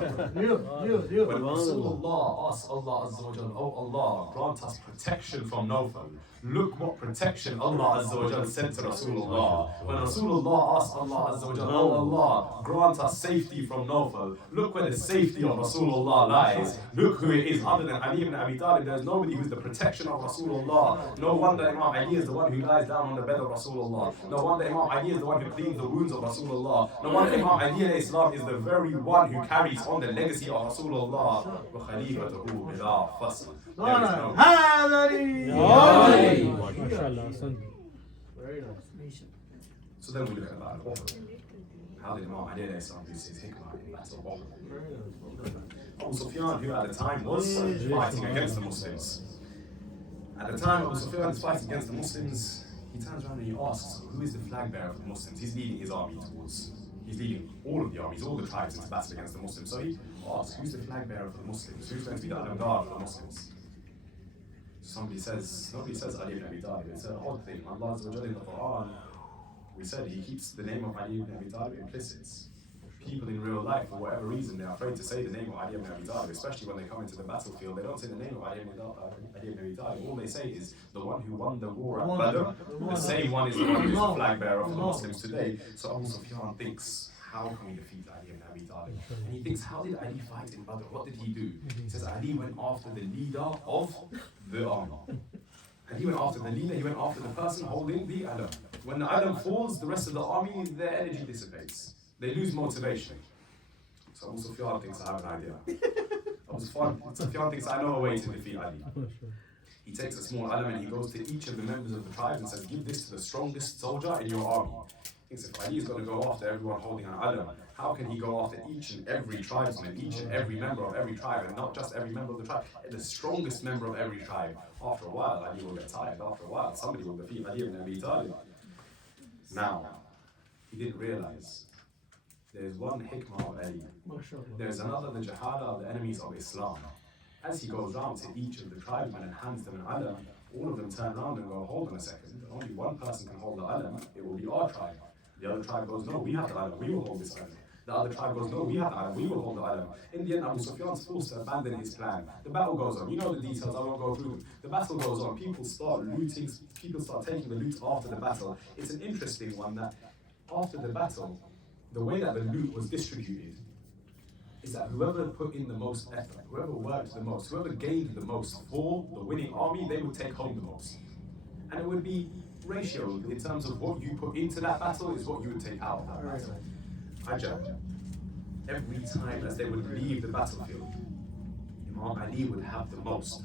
When Rasulullah asks Allah Azza wa Jal, oh Allah, grant us protection from Nawfal. Look what protection Allah Azza wa Jal sent to Rasulullah. When Rasulullah asked Allah Azza wa Jal, oh Allah, grant us safety from Nawfal. Look where the safety of Rasulullah lies. Look who it is other than Ali ibn Abi Talib. There is nobody who is the protection of Rasulullah. No wonder Imam Ali is the one who lies down on the bed of Rasulullah. No wonder Imam Ali is the one who cleans the wounds of Rasulullah. No wonder Imam Ali alayhi salam is the very one who carries on the legacy of Rasulullah. وَخَلِيفَتُهُ بِلَا فَصْلٍ. There is no So then we look at Battle of Uhud. How did Imam Ali alayhi salam use his hikmah in Battle of Uhud? Abu Sufyan, who at the time was fighting against the Muslims. At the time Abu Sufyan is fighting against the Muslims, he turns around and he asks, who is the flag bearer for the Muslims? He's leading his army towards, he's leading all of the armies, all the tribes into battle against the Muslims. So he asks, who's the flag bearer for the Muslims? Who's going to be the ASGHAR for the Muslims? Nobody says Ali ibn Abi Talib. It's an odd thing. Allah Azza wa Jalla in the Quran, we said he keeps the name of Ali ibn Abi Talib implicit. People in real life, for whatever reason, they're afraid to say the name of Ali ibn Abi Talib, especially when they come into the battlefield. They don't say the name of Ali ibn Abi Talib. All they say is the one who won the war at Badr. The same one is the one who's the flag bearer for the Muslims today. So Abu Sufyan thinks, how can we defeat Ali ibn Abi Talib? And he thinks, how did Ali fight in Badr? What did he do? He says, Ali went after the leader of the army. And he went after the leader, he went after the person holding the alam. When the alam falls, the rest of the army, their energy dissipates. They lose motivation. So Abu Sufyan thinks, I have an idea. Abu Sufyan thinks, I know a way to defeat Ali. He takes a small alam and he goes to each of the members of the tribe and says, give this to the strongest soldier in your army. He thinks if Ali is going to go after everyone holding an alam, how can he go after each and every tribesman, each and every member of every tribe, and not just every member of the tribe, the strongest member of every tribe? After a while, Ali will get tired. After a while, somebody will defeat Ali ibn Abi Talib. Now, he didn't realize there's one hikmah of Ali. There's another, the jahada, the enemies of Islam. As he goes round to each of the tribesmen and hands them an alam, all of them turn around and go, hold on a second, only one person can hold the alam, it will be our tribe. The other tribe goes, no, we have the alam, we will hold this alam. The other tribe goes, no, we have the alam, we will hold the alam. In the end, Abu Sufyan's forced to abandon his plan. The battle goes on. You know the details, I won't go through them. The battle goes on. People start looting, people start taking the loot after the battle. It's an interesting one that after the battle, the way that the loot was distributed is that whoever put in the most effort, whoever worked the most, whoever gained the most for the winning army, they would take home the most. And it would be ratio in terms of what you put into that battle is what you would take out of that battle. Ajab. Every time as they would leave the battlefield, Imam Ali would have the most.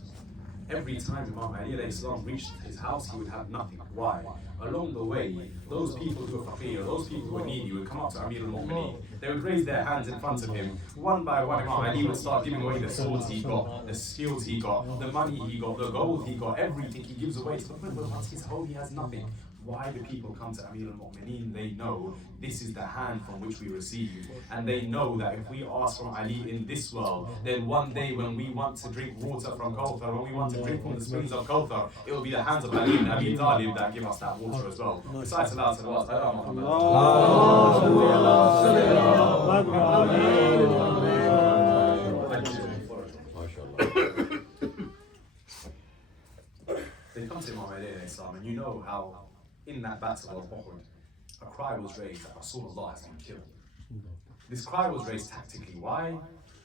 Every time Imam Ali alayhi salam reached his house, he would have nothing. Why? Along the way, those people who were faqir, those people who were needy would come up to Amir al-Mu'mineen. They would raise their hands in front of him. One by one, Imam Ali would start giving away the swords he got, the skills he got, the money he got, the gold he got, everything he gives away to the point where once he's home, he has nothing. Why do people come to Amir al-Mu'mineen? They know this is the hand from which we receive. And they know that if we ask from Ali in this world, then one day when we want to drink water from Kawthar, when we want to drink from the springs of Kawthar, it will be the hands of Ali and Abi Talib that give us that water as well. Besides Allah, they come to Imam Ali and you know how in that battle of Uhud, a cry was raised that Rasulullah has been killed. This cry was raised tactically. Why?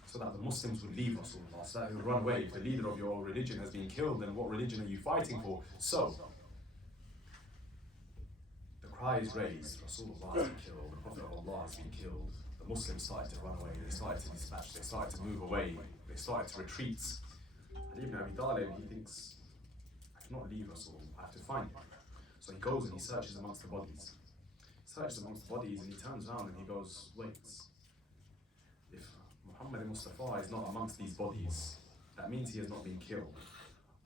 So that the Muslims would leave Rasulullah, so that they would run away. If the leader of your religion has been killed, then what religion are you fighting for? So, the cry is raised, Rasulullah has been killed, the Prophet of Allah has been killed. The Muslims started to run away, they started to dispatch, they started to move away, they started to retreat. And Ibn Abi Talib, he thinks, I cannot leave Rasulullah, I have to find him. So he goes and he searches amongst the bodies. Searches amongst the bodies and he turns around and he goes, wait, if Muhammad Mustafa is not amongst these bodies, that means he has not been killed.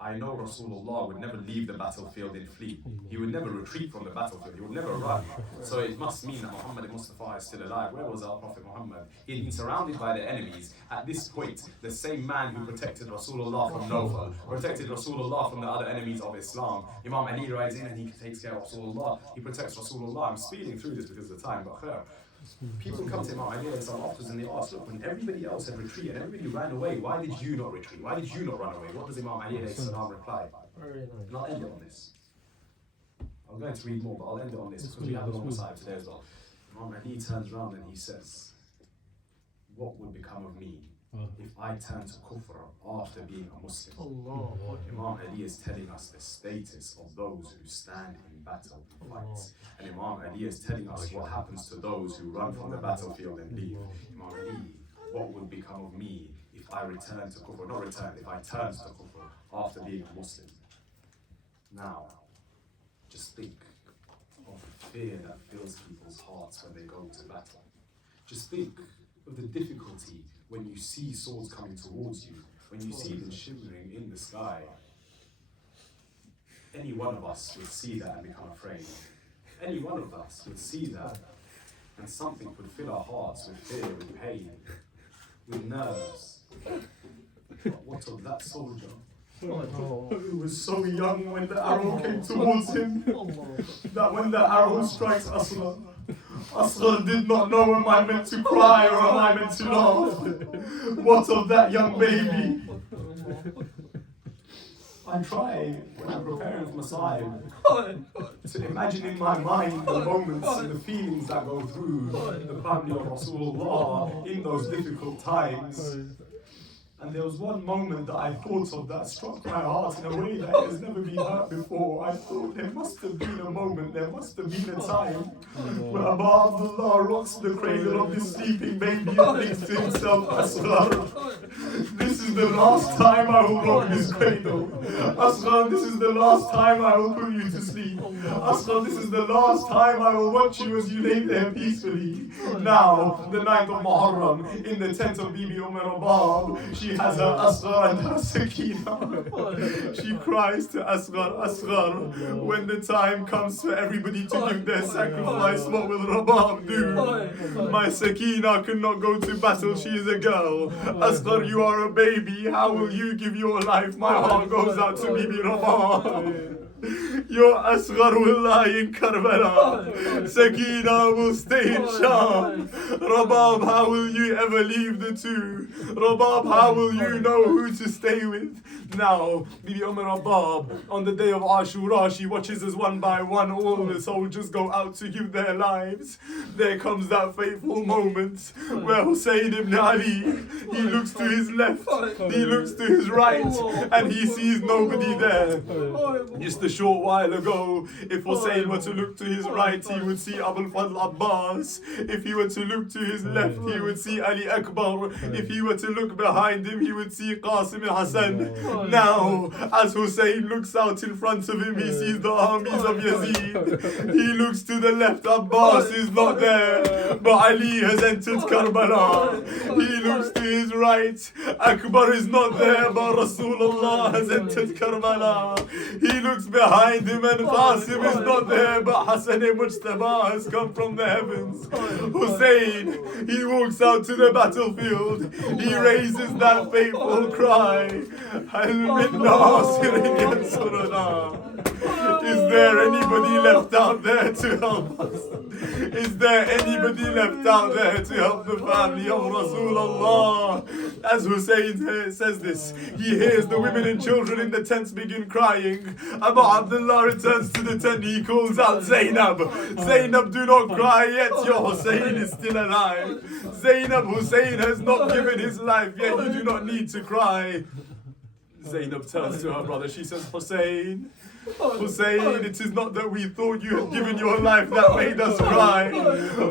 I know Rasulullah would never leave the battlefield and flee. He would never retreat from the battlefield. He would never run. So it must mean that Muhammad Mustafa is still alive. Where was our Prophet Muhammad? He'd been surrounded by the enemies. At this point, the same man who protected Rasulullah from Nawfal, protected Rasulullah from the other enemies of Islam. Imam Ali rides in and he takes care of Rasulullah. He protects Rasulullah. I'm speeding through this because of the time, but people come to Imam Ali afterwards and they ask, look, when everybody else had retreated, everybody ran away, why did you not retreat? Why did you not run away? What does Imam Ali reply? And I'll end it on this. I'm going to read more, but I'll end it on this because we have a long side today as well. Imam Ali turns around and he says, what would become of me if I turn to kufr after being a Muslim? Imam Ali is telling us the status of those who stand in battle and fights. And Imam Ali is telling us what happens to those who run from the battlefield and leave. Imam Ali, what would become of me if I return to kufr? Not return, if I turn to kufr after being a Muslim. Now, just think of the fear that fills people's hearts when they go to battle. Just think of the difficulty when you see swords coming towards you, when you see them shimmering in the sky. Any one of us would see that and become afraid. Any one of us would see that, and something would fill our hearts with fear, with pain, with nerves. But what of that soldier who was so young when the arrow came towards him, that when the arrow strikes Asghar did not know, am I meant to cry or am I meant to laugh? What of that young baby? I try, when I'm preparing for Masai, to imagine in my mind the moments and the feelings that go through the family of Rasulullah in those difficult times. And there was one moment that I thought of that struck my heart in a way that has never been heard before. I thought there must have been a moment, there must have been a time when Abu Abdullah rocks the cradle of this sleeping baby and thinks to himself, Asghar, this is the last time I will rock this cradle. Asghar, this is the last time I will put you to sleep. Asghar, this is the last time I will watch you as you lay there peacefully. Now, the 9th of Muharram, in the tent of Bibi Abab, she has her Asghar and her Sakina. She cries to Asghar, Asghar, when the time comes for everybody to give their sacrifice, what will Rabab do? My Sakina cannot go to battle, she is a girl. Asghar, you are a baby, how will you give your life? My heart goes out to Bibi Rabab. Your Asghar will lie in Karbala. Sakina will stay in Sham. Rabab, how will you ever leave the two? Rabab, how will you know who to stay with? Now, Bibi Rabab, on the day of Ashura, she watches as one by one all the soldiers go out to give their lives. There comes that fateful moment where Hussein ibn Ali, he looks to his left, he looks to his right, and he sees nobody there. Just a short while ago, if Hussein were to look to his right, he would see Abul Fadl Abbas. If he were to look to his left, he would see Ali Akbar. If he were to look behind him, he would see Qasim al-Hassan. Now, as Hussein looks out in front of him, he sees the armies of Yazid. He looks to the left, Abbas is not there, but Ali has entered Karbala. He looks to his right, Akbar is not there, but Rasulullah has entered Karbala. He looks behind him and Qasim is not there, but Hassan-e-Mujtaba has come from the heavens. Hussein, he walks out to the battlefield. He raises that fateful cry. Is there anybody left out there to help us? Is there anybody left out there to help the family of Rasulullah? As Hussein says this, he hears the women and children in the tents begin crying. Abu Abdullah returns to the tent, he calls out Zainab. Zainab, do not cry yet, your Hussein is still alive. Zainab, Hussein has not given his life yet, you do not need to cry. Zainab turns to her brother, she says, Hussein, Hussein, it is not that we thought you had given your life that made us cry.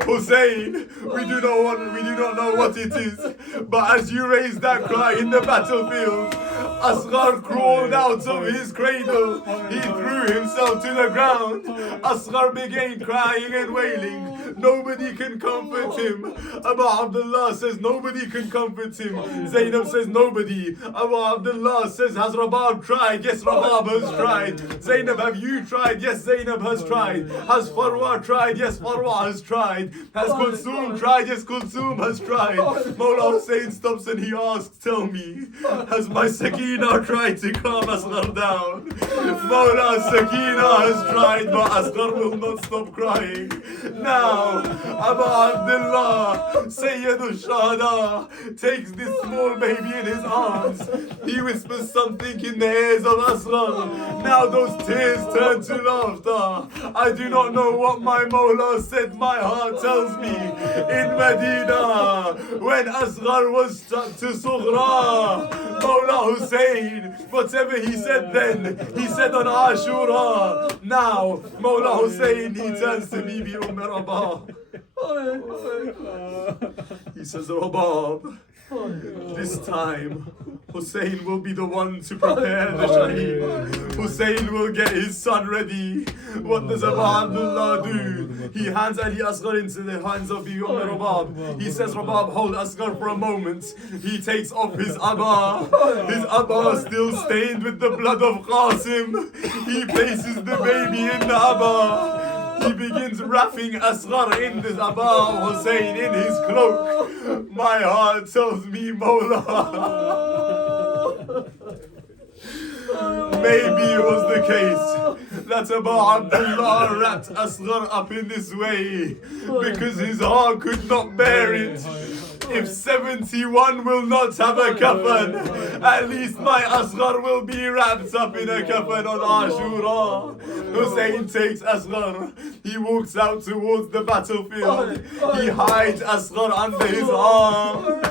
Hussein, we do not know what it is, but as you raise that cry in the battlefield, Asghar crawled out of his cradle. He threw himself to the ground. Asghar began crying and wailing. Nobody can comfort him. Abu Abdullah says nobody can comfort him. Zainab says nobody. Abu Abdullah says, has Rabab tried? Yes, Rabab has tried. Zainab, have you tried? Yes, Zainab has tried. Has Farwa tried? Yes, Farwa has tried. Has Kulsum tried? Yes, Kulsum has tried. Mawla Hussein stops and he asks, tell me, has my Sakina tried to calm Asghar down? Mawla Sakina has tried, but Asghar will not stop crying. Now, Abu Abdullah, Sayyid al-Shahada, takes this small baby in his arms. He whispers something in the ears of Asghar. Now those tears turn to laughter. I do not know what my Mawla said, my heart tells me. In Medina, when Asghar was stuck to Sughra, Mawla Hussein, whatever he said then, he said on Ashura. Now, Mawla Hussein, he turns to Bibi Rabab. He says, Rabab, this time Hussein will be the one to prepare the Shaheed. Hussein will get his son ready. What does Abu Abdullah do? He hands Ali Asghar into the hands of the Rabab. He says, Rabab, hold Asghar for a moment. He takes off his abba. His abba still stained with the blood of Qasim. He places the baby in the abba. He begins wrapping Asghar in the Abba Hussein in his cloak. My heart tells me, Mawla. Maybe it was the case that Abu Abdullah wrapped Asghar up in this way because his heart could not bear it. If 71 will not have a kafan, at least my Asghar will be wrapped up in a kafan on Ashura. Hussein takes Asghar. He walks out towards the battlefield. He hides Asghar under his arm.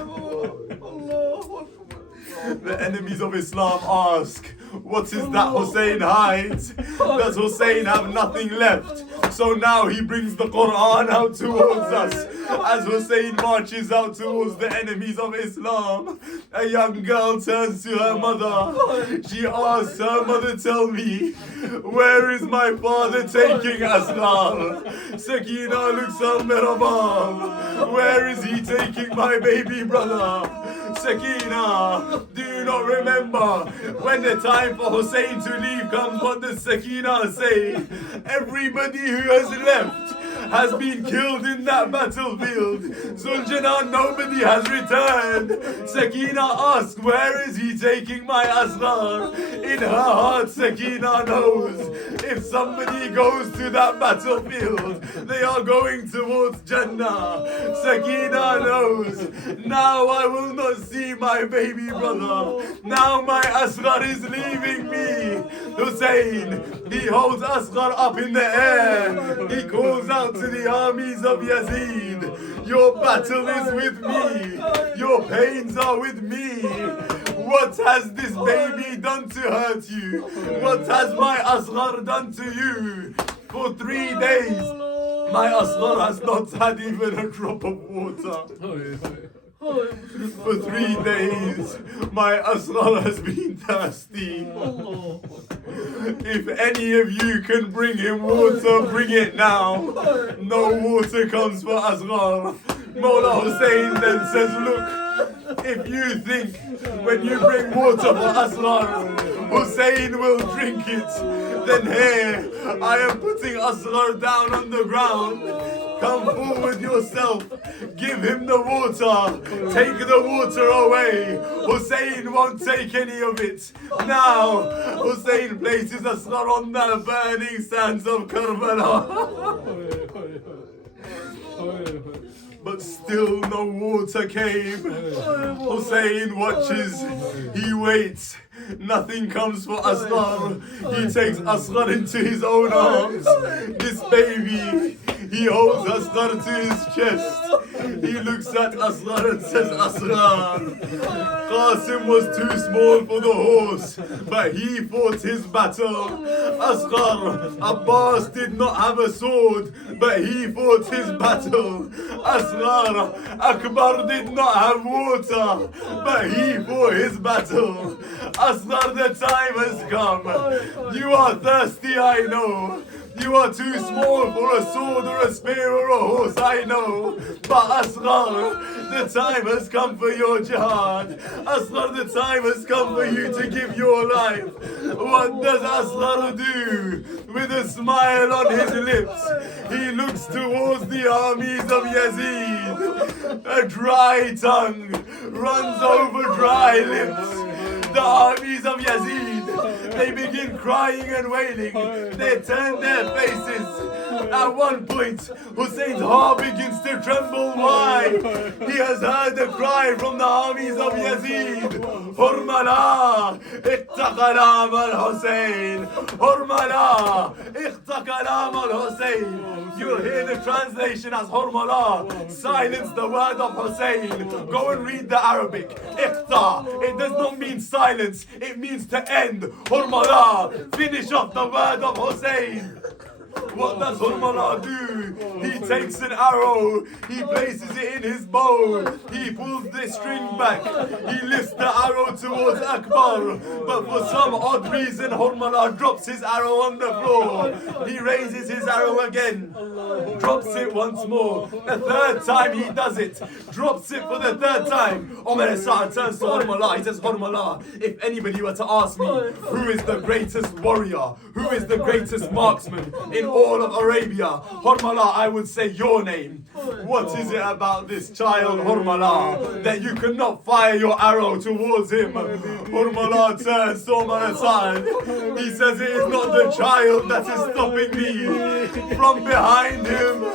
The enemies of Islam ask, what is that Hussein hides? Does Hussein have nothing left? So now he brings the Quran out towards us. As Hussein marches out towards the enemies of Islam, a young girl turns to her mother. She asks her mother, tell me, where is my father taking Asghar? Sakina looks up at Rabab. Where is he taking my baby brother? Sakina, do you not remember when the time for Hussein to leave comes, what does Sakina say? Everybody who has left has been killed in that battlefield. Zuljanan, nobody has returned. Sakina asks, where is he taking my Asghar? In her heart, Sakina knows if somebody goes to that battlefield, they are going towards Jannah. Sakina knows, now I will not see my baby brother. Now my Asghar is leaving me. Hussein, he holds Asghar up in the air. He calls out to the armies of Yazid, your battle is with me. Your pains are with me. What has this baby done to hurt you? What has my Asghar done to you? For 3 days, my Asghar has not had even a drop of water. For 3 days, my Asghar has been thirsty. If any of you can bring him water, bring it now. No water comes for Asghar. Mawla Hussein then says, look, if you think when you bring water for Asghar, Hussein will drink it, then here, I am putting Asghar down on the ground. Come forward yourself, give him the water, take the water away. Hussein won't take any of it. Now, Hussein places Asghar on the burning sands of Karbala. But still no water came. Hussein watches, he waits. Nothing comes for Asghar. He takes Asghar into his own arms. This baby, he He holds Asghar to his chest. He looks at Asghar and says, Asghar, Qasim was too small for the horse, but he fought his battle. Asghar, Abbas did not have a sword, but he fought his battle. Asghar, Akbar did not have water, but he fought his battle. Asghar, the time has come. You are thirsty, I know. You are too small for a sword or a spear or a horse, I know. But Asghar, the time has come for your jihad. Asghar, the time has come for you to give your life. What does Asghar do? With a smile on his lips, he looks towards the armies of Yazid. A dry tongue runs over dry lips. The armies of Yazid, they begin crying and wailing. They turn their faces. At one point, Hussein's heart begins to tremble. Why? He has heard a cry from the armies of Yazid. Hurmala, iqtaqalam al-Hussein. Hurmala, iqtaqalam al-Hussein. You'll hear the translation as Hurmala. Silence the word of Hussein. Go and read the Arabic. Iqta. It does not mean silence. It means to end. Hurmala. Finish off the word of Hussein. What does Hurmala do? He takes an arrow, he places it in his bow, he pulls the string back, he lifts the arrow towards Akbar, but for some odd reason Hurmala drops his arrow on the floor. He raises his arrow again, drops it once more. The third time he does it, drops it for the third time. Umar Sa'ad turns to Hurmala, he says, Hurmala, if anybody were to ask me who is the greatest warrior, who is the greatest marksman in all of Arabia, Hurmala, I would say your name. What is it about this child, Hurmala, that you cannot fire your arrow towards him? Hurmala turns to Umar Sa'ad. He says, it is not the child that is stopping me. From behind him,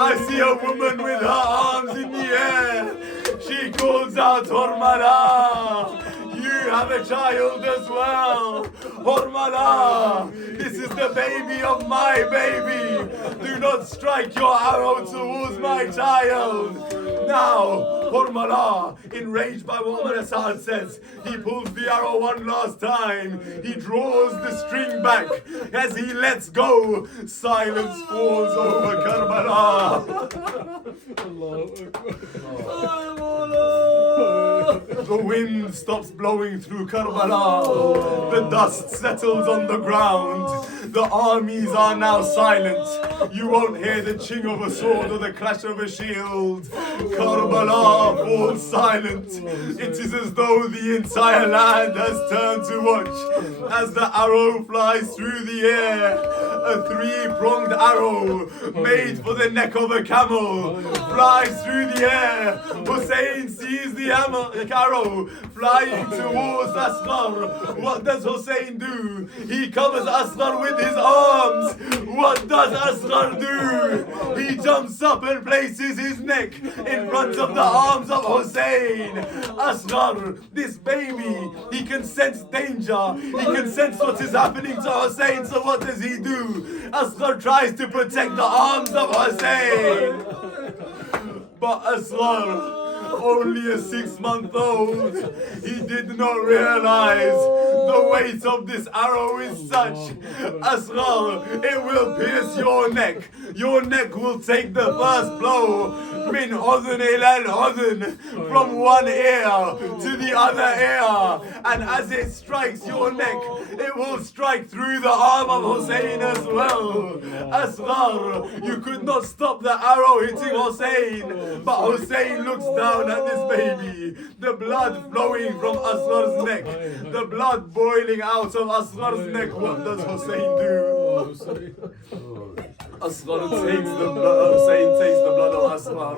I see a woman with her arms in the air. She calls out, Hurmala, you have a child as well. Hurmala, this is the baby of my baby. Do not strike your arrow towards my child. Now, Hurmala, enraged by what Umar Sa'ad says, he pulls the arrow one last time. He draws the string back. As he lets go, silence falls over Karbala. The wind stops blowing through Karbala. The dust settles on the ground. The armies are now silent. You won't hear the ching of a sword or the clash of a shield. Karbala falls silent. It is as though the entire land has turned to watch as the arrow flies through the air. A three-pronged arrow made for the neck of a camel flies through the air. Hussein sees the arrow flying towards Asghar. What does Hussein do? He covers Asghar with his arms. What does Asghar do? He jumps up and places his neck in front of the arms of Hussein. Asghar, this baby, he can sense danger. He can sense what is happening to Hussein. So what does he do? Asghar tries to protect the arms of Hussein. But Asghar, only a 6-month-old, he did not realize the weight of this arrow is such. Asghar, it will pierce your neck. Your neck will take the first blow. Min udhun ila al-udhun, from one ear to the other ear. And as it strikes your neck, it will strike through the arm of Hussein as well. Asghar, you could not stop the arrow hitting Hussein. But Hussein looks down at this baby. The blood flowing from Asghar's neck. The blood boiling out of Asghar's neck. What does Hussein do? Asghar takes the blood. Hussein takes the blood of Asghar.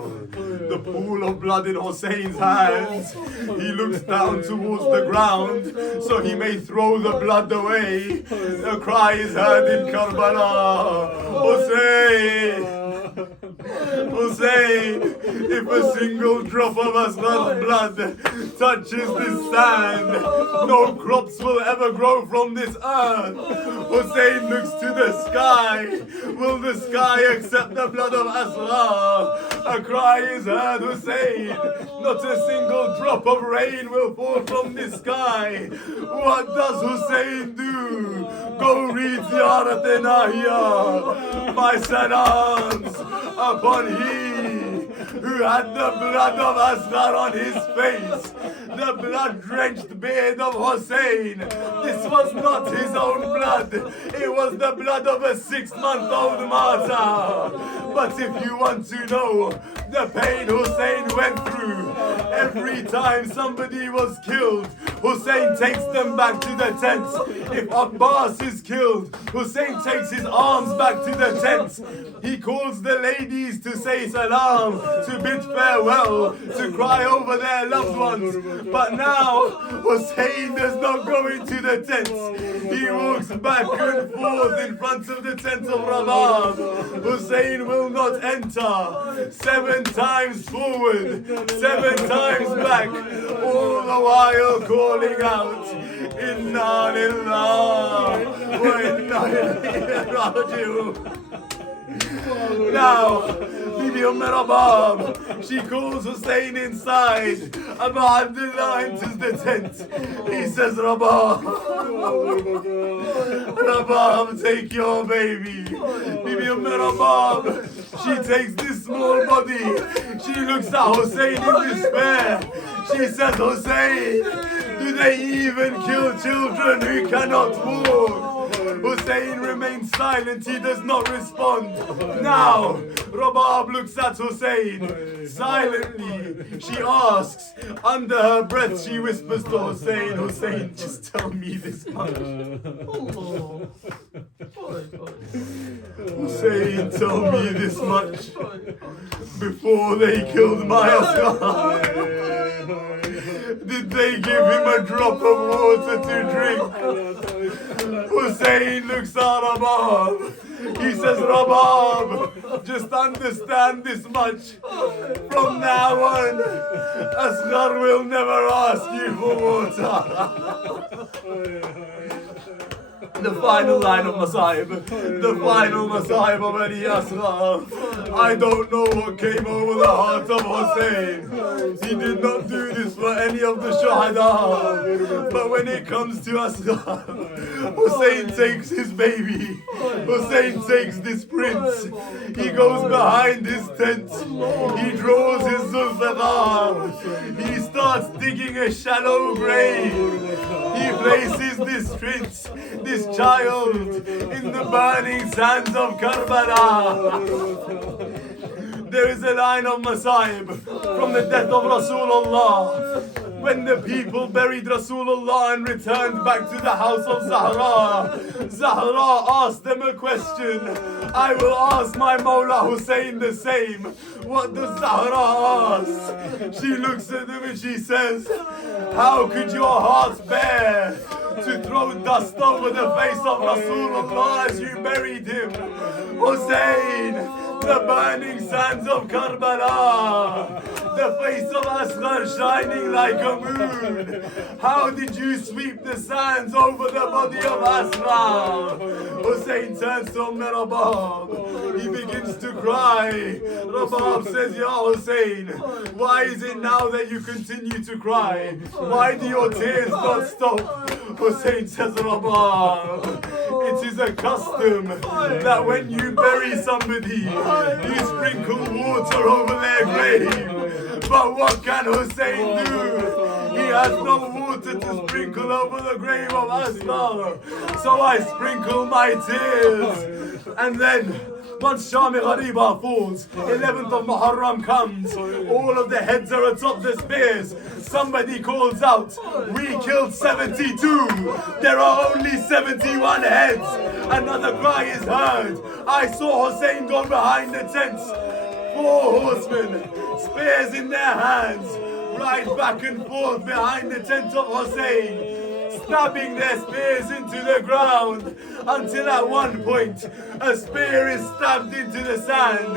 The pool of blood in Hussein's hands. He looks down towards the ground so he may throw the blood away. The cry is heard in Karbala. Hussein! Hussein, if a single drop of Asghar's blood touches this sand, no crops will ever grow from this earth. Hussein looks to the sky. Will the sky accept the blood of Asghar? A cry is heard, Hussein. Not a single drop of rain will fall from the sky. What does Hussein do? Go read Ziyarat-e Nahiya. My salams upon he who had the blood of Asghar on his face, the blood-drenched beard of Hussein. This was not his own blood, it was the blood of a 6-month-old martyr. But if you want to know the pain Hussein went through, every time somebody was killed, Hussein takes them back to the tent. If Abbas is killed, Hussein takes his arms back to the tent. He calls the ladies to say salam, to bid farewell, to cry over their loved ones. But now, Hussein does not go into the tent. He walks back and forth in front of the tent of Rabab. Hussein will not enter. 7 times forward, 7 times back, all the while calling out, Inna lillahi wa inna ilayhi raji'un. Now, Bibi Rabab, she calls Hussein inside. Abu Abdullah enters the tent. He says, Rabab, Rabab, take your baby. Bibi Rabab, she takes this small body. She looks at Hussein in despair. She says, Hussein, do they even kill children who cannot walk? Hussein remains silent, he does not respond. Now, Rabab looks at Hussein. Silently, she asks. Under her breath, she whispers to Hussein, Hussein, just tell me this much. Hussein, tell me this much. Before they killed my Asghar, did they give him a drop of water to drink? Hussein looks at Rabab. He says, Rabab, just understand this much. From now on, Asghar will never ask you for water. The final line of Masa'ib, the final Masa'ib of Ali Asghar. I don't know what came over the heart of Hussein. He did not do this for any of the Shahada. But when it comes to Asghar, Hussein takes his baby. Hussein takes this prince. He goes behind his tent. He draws his Zulfiqar. He starts digging a shallow grave. He places this prince, this child, in the burning sands of Karbala. There is a line of Masa'ib from the death of Rasulullah. When the people buried Rasulullah and returned back to the house of Zahra, Zahra asked them a question. I will ask my Mawla Hussein the same. What does Zahra ask? She looks at them and she says, how could your heart bear to throw dust over the face of Rasulullah as you buried him? Hussein, the burning sands of Karbala, the face of Asghar shining like a moon. How did you sweep the sands over the body of Asghar? Hussein turns to Rabab. He begins to cry. Rabab says, Ya Hussein, why is it now that you continue to cry? Why do your tears not stop? Hussein says, Rabab, it is a custom that when you bury somebody, you sprinkle water over their grave. But what can Hussein do? He has no water to sprinkle over the grave of Asghar. So I sprinkle my tears. And then, once Shami Ghariba falls, 11th of Muharram comes, all of the heads are atop the spears. Somebody calls out, we killed 72. There are only 71 heads. Another cry is heard. I saw Hussein go behind the tents. 4 horsemen, spears in their hands, ride back and forth behind the tent of Hussein, stabbing their spears into the ground until at one point a spear is stabbed into the sand.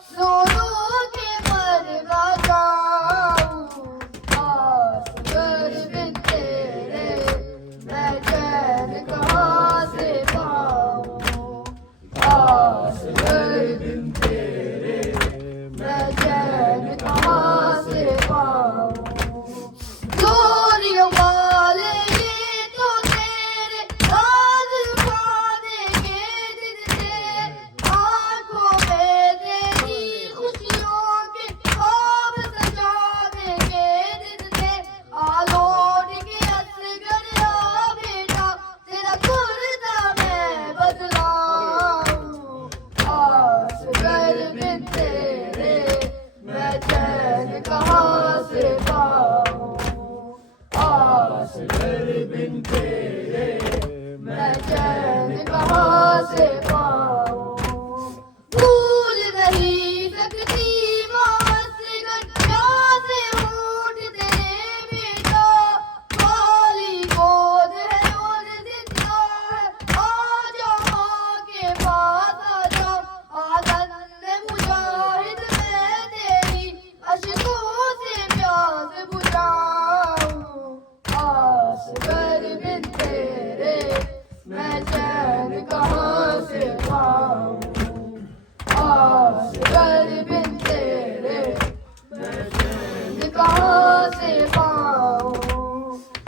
से पाऊं।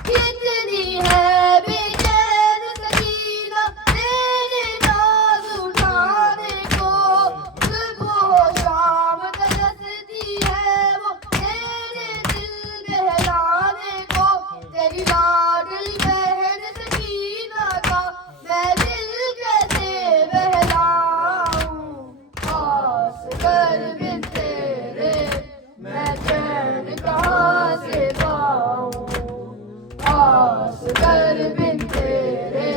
कितनी है बेचैन सकीना तेरे नाज उठाने को, सुबह शाम तरसती है वो तेरे दिल बहलाने को। तेरी लाडली बहन सकीना का मैं दिल कैसे बहलाऊं। आस कर बिन तेरे मैं चैन कहाँ से पाऊं। आस कर बिन तेरे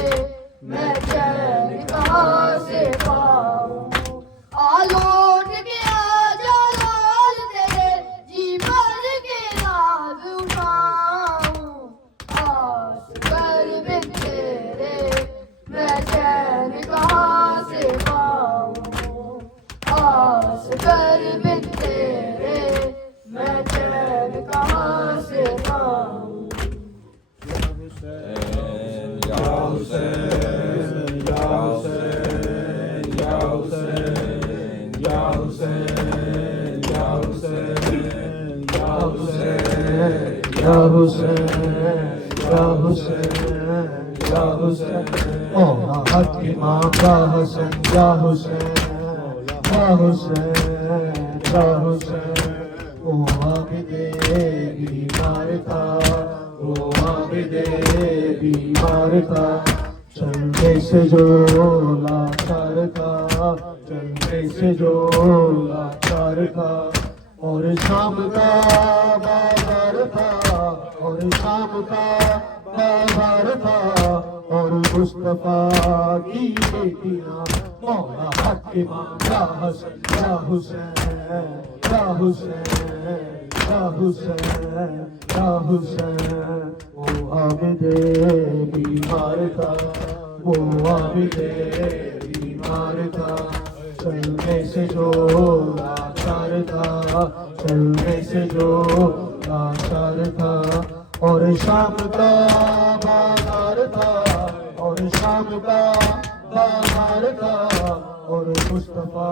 मैं चैन कहाँ से पाऊं। आलोट के आजा लाल तेरे जी भर के नाज उठाऊं। आस कर बिन तेरे मैं चैन कहाँ से पाऊं। आस कर बिन तेरे मैं चैन कहाँ से पाऊं। चलने से जो लाचार था, चलने से जो लाचार था, और शाम का बाजार था, और शाम का बाजार था, और मुस्तफा की बेटियां मौला हकीमा या हसन या हुसैन या हुसैन या हुसैन या हुसैन। वो आबिदे बीमार था, वो आबिदे बीमार था, चलने से जो लाचार था, चलने से जो लाचार था, और शाम का बाजार था, और शाम का बाजार था, और मुस्तफा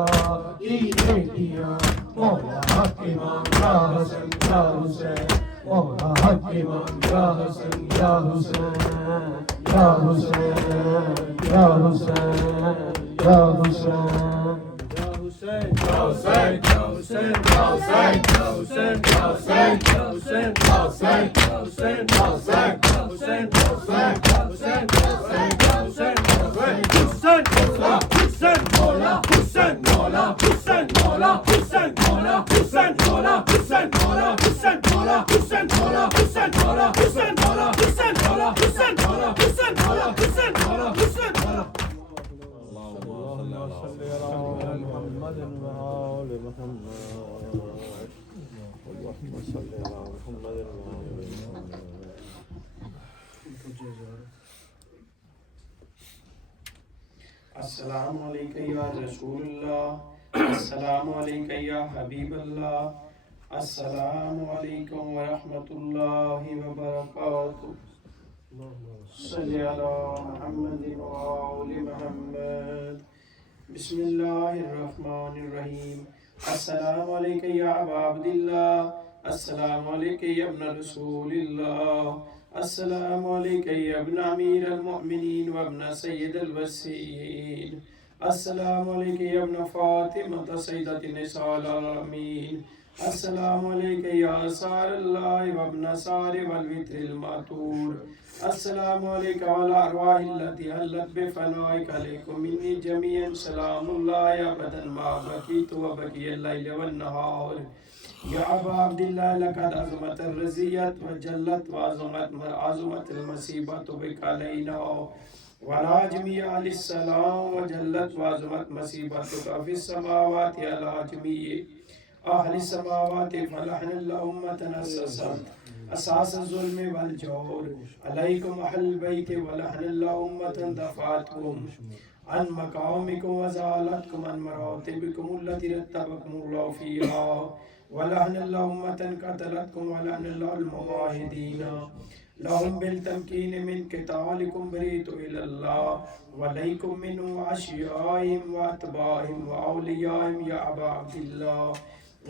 की बेटियां मौला हकीमा या हसन या हुसैन, मौला हकीमा या हसन या हुसैन या हुसैन या हुसैन या हुसैन। अस्सलामु अलैका या रसूलल्लाह, अस्सलामु अलैका या हबीबल्लाह, अस्सलामु अलैकुम व रहमतुल्लाहि व बरकातुहू। सल्ली अला मुहम्मदिन व आलि मुहम्मद। बिस्मिल्लाहिर रहमानिर रहीम। अस्सलामु अलैका या अबा अब्दिल्लाह, अस्सलामु अलैका या इब्न रसूलिल्लाह, अस्सलामु अलैका या इब्न अमीरुल मुमिनीन व इब्न सय्यिदिल वसीय्यीन, अस्सलामु अलैका या इब्न फातिमा सय्यिदतिन निसाइल आलमीन, अस्सलामु अलैका या असारल्लाह व इब्न सार वल वित्रिल मातूर, अस्सलामु अलैका व अला अरवाहिल्लती हल्लत बिफनाइक अलैकुम मिन्नी जमीअन सलामुल्लाह अबदन मा बकीतु व बकियल लैल वन नहार। या अबा अब्दिल्लाह लक़द अज़मत अर्रज़ियत व जल्लत व अज़मत मसीबत बिका अलैना व ला जमीअ अलैहिस्सलाम व जल्लत व अज़मत मसीबत फिस समावाति अला जमीअ अहलि समावाति फलहनल्लाहु उम्मतन असास ज़ुल्म वल जौर अलैकुम अहल बैत व लहनल्लाहु उम्मतन दफ़ातकुम अन मकामिकुम व ज़ालतकुम अन मरातिबिकुम अल्लती रतबकुमुल्लाहु फ़ीहा व लहनल्लाहु उम्मतन क़तलतकुम व लहनल्लाहुल मुवाहिदीन लहुम बिल तमकीन मिन क़ितालिकुम बरीतु इलल्लाह व अलैकुम मिन अशियाइहिम व अतबाइहिम व औलियाइहिम या अबा अब्दिल्लाह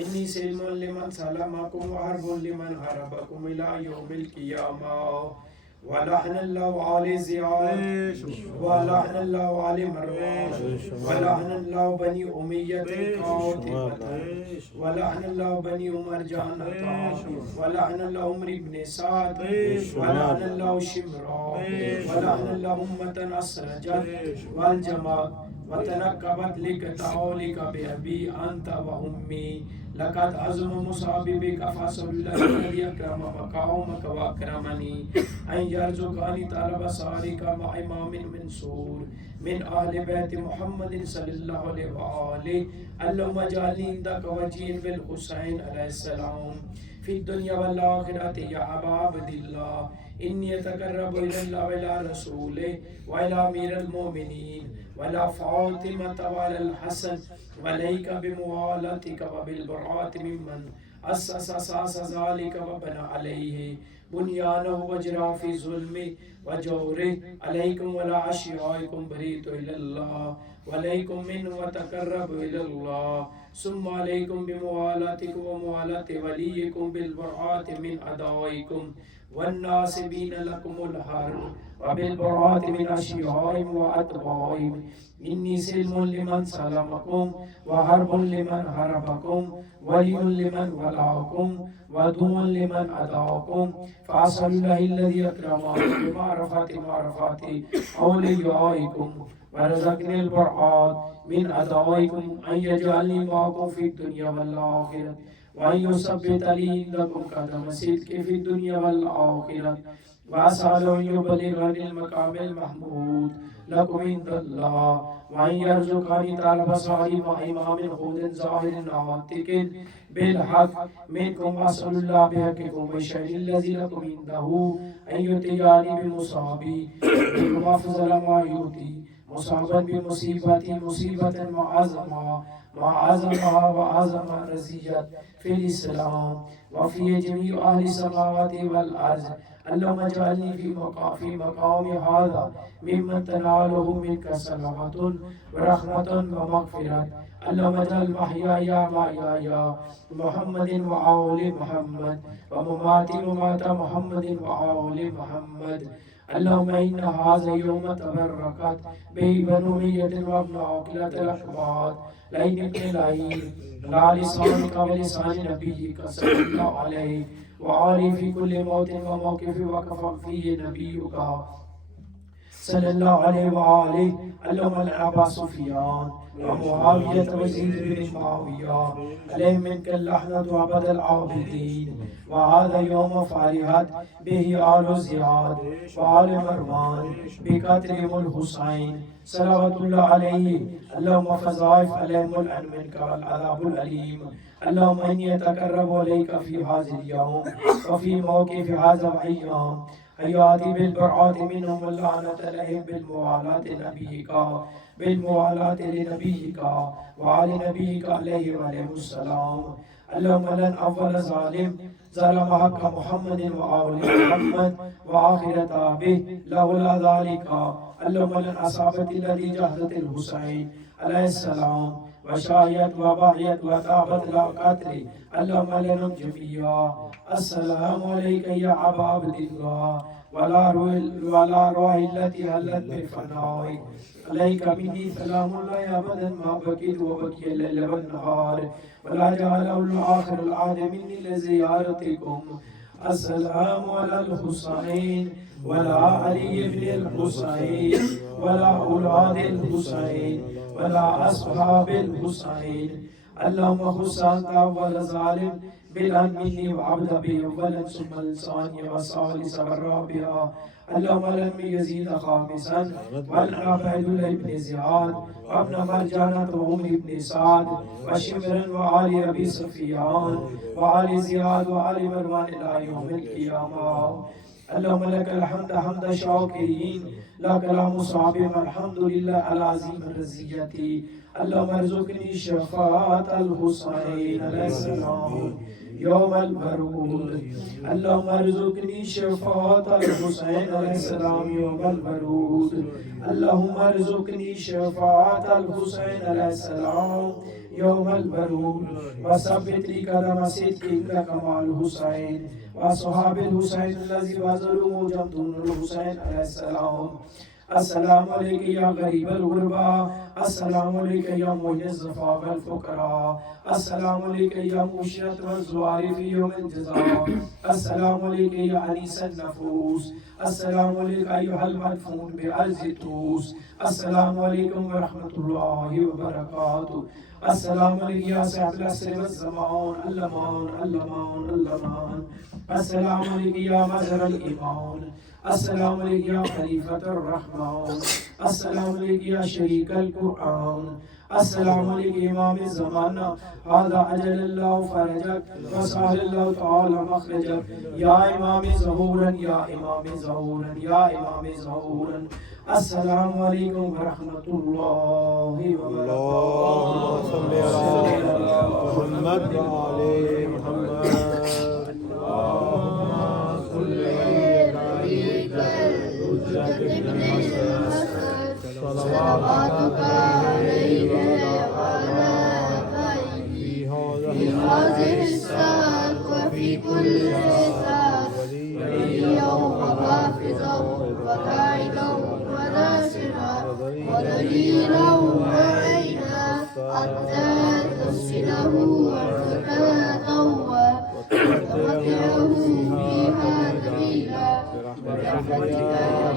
إني سلم لمن سلمكم وحرب لمن حاربكم إلى يوم القيامة ولعن الله على زياد ولعن الله على مروان ولعن الله بني أمية قاتبة ولعن الله بني عمر جانتا ولعن الله عمر بن سعد ولعن الله شمرا ولعن الله أمة أسرجت والجماعة وتنكبت لك تعولك بأبي أنت وأمي لقد عزم مصابي بك فصل الله الذي أكرم مقامك وأكرمني أن يرزقني طلب صارك مع إمام منصور من أهل بيت محمد صلى الله عليه وآله اللهم اجعلني عندك وجيها بالحسين عليه السلام في الدنيا والآخرة يا أبا عبد الله إني أتقرب إلى الله وإلى رسوله وإلى أمير المؤمنين وإلى فاطمة وإلى الحسن وإليك بموالاتك وبالبراءة ممن أسس أساس ذلك وبنى عليه بنيانه وجرى في ظلمه وجوره عليكم ولا أشيائكم بريت إلى الله وعليكم منه وتقرب إلى الله ثم عليكم بموالاتكم وموالاة وليكم بالبراءة من أعدائكم والناصبين لكم الحرب وبالبراءة من أشيائهم وأتباعهم إني سلم لمن سلمكم وحرب لمن حربكم ولي لمن ولاكم ودو لمن أداكم فأسأل الله الذي أكرمكم بمعرفة أوليائكم ورزقني البراءة من أدائكم أن يجعلني معكم في الدنيا والآخرة وأن يثبت لي عندكم قدم صدق في الدنيا والآخرة وأسأل أن يبلغني المقام المحمود لكم عند الله وأن يرزقني طلب صالح مع إمام هود ظاهر ناطق بالحق منكم وأسأل الله بحقكم والشيء الذي لكم عنده أن يؤتيني بمصابي منكم أفضل ما يؤتي مصابا بمصيبتي مصيبة وعظمها وعظم رزيت في الإسلام وفي جميع أهل السماوات والأرض اللهم اجعلني في مقام هذا ممن تناله منك سلامة ورحمة ومغفرة اللهم اجعل محياي محياي محمد وآل محمد ومماتي ممات محمد وآل محمد اللهم إن هذا يوم تبركت به بنو أمية وابن عقلة الأحبار لين ابن لين لا لسانك ولسان نبيك صلى الله عليه وآله في كل موت وموقف وقف فيه نبيك صلى الله عليه وآله اللهم لعن أبا سفيان ومعاوية ويزيد بن معاوية عليهم منك اللعنة وأبد العابدين وهذا يوم فرحت به آل زياد وآل مروان بقتلهم الحسين صلوات الله عليه اللهم فضائف عليهم الأن منك والعذاب الأليم اللهم إني أتقرب إليك في هذا اليوم وفي موقف هذا الأيام حياتي بالبراءة منهم واللعنة عليهم بالموالاة نبيك بالموالاة لنبيك وعلى نبيك عليه وعليه السلام اللهم لن أول ظالم ظلم حق محمد وآل محمد وآخرة به لولا ذلك اللهم لن أصابت الذي جهدت الحسين عليه السلام وشايت وباعيت وتابت لا قتل اللهم لنم جميعا السلام عليك يا أبا عبد الله ولا روح التي هلت بفنائك عليك مني سلام الله أبدا ما بكيت وبكي الليل والنهار ولا جعله الآخر العهد مني لزيارتكم السلام على الحسين ولا علي بن الحسين ولا أولاد الحسين ولا أصحاب الحسين اللهم خص أنت أول ظالم بالأن مني وعبد به أولا ثم الثانية والثالثة والرابعة اللهم لم يزيد خامسا والعبيد بن زياد وابن مرجانة وعمر بن سعد وشمر وعلي أبي سفيان وعلي زياد وعلي مروان إلى يوم القيامة اللهم لك الحمد حمد شاكرين لك المصاب والحمد لله العظيم الرزية اللهم ارزقني شفاعة الحسين عليه السلام يوم الورود اللهم ارزقني شفاعة الحسين عليه السلام يوم الورود اللهم ارزقني شفاعة الحسين عليه السلام يوم البرور وثبت لي قدم صدق لك مع الحسين وأصحاب الحسين الذي بذلوا جمدون الحسين عليه السلام. السلام عليك يا غريب الغرباء، السلام عليك يا معين الزفاف والفقراء، السلام عليك يا مشية والزوار في يوم الجزاء، السلام عليك يا أنيس النفوس، السلام عليك أيها المدفون بأرض الطوس، السلام عليكم ورحمة الله وبركاته. السلام عليك يا صاحب العصر والزمان، اللمان اللمان اللمان. السلام عليك يا مظهر الإيمان، السلام عليك يا خليفة الرحمن، السلام عليك يا شريك القرآن، السلام عليك إمام الزمان. هذا أجل الله فرجك وسهل الله تعالى مخرجك يا إمام ظهورا يا إمام ظهورا يا إمام ظهورا. السلام عليكم ورحمة الله وبركاته. اللهم صل على محمد وعلى محمد. اللهم صل صلواتك عليه وعلى آبائه في هذه الساعة وفي كل ساعة وليا وحافظا وقائدا وناصرا ودليلا وعينا حتى تسكنه وتباتا وتمتعه فيها دليلا برحمتك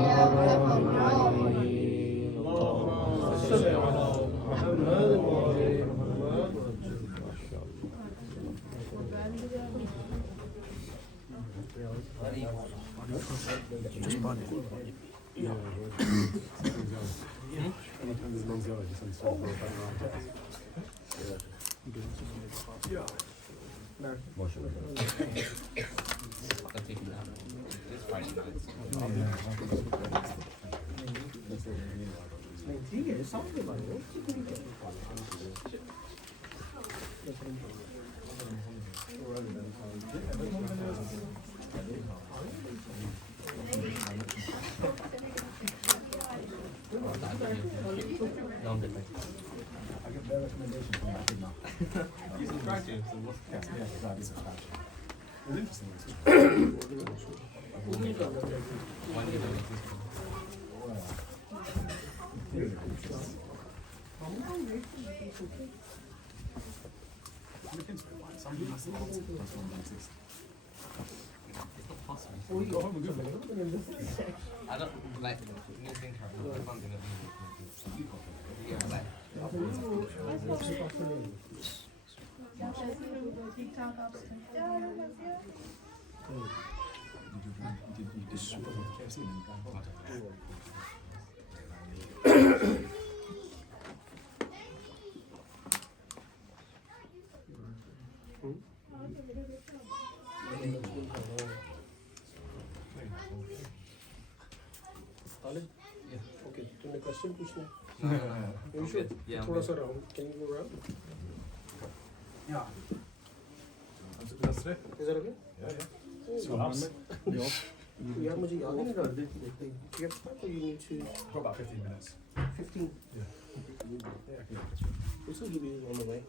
يا ارحم الراحمين. صل على محمد وعلى محمد. I don't like new thing okay, तूने क्वेश्चन पूछना है? No. You should. Yeah, I'm थोड़ा good. सा round, can you go around? That's it. Is that okay? यार मुझे याद नहीं रहा देखते देखते you have time or you need to For about 15 minutes. 15 Yeah. this will give you on the way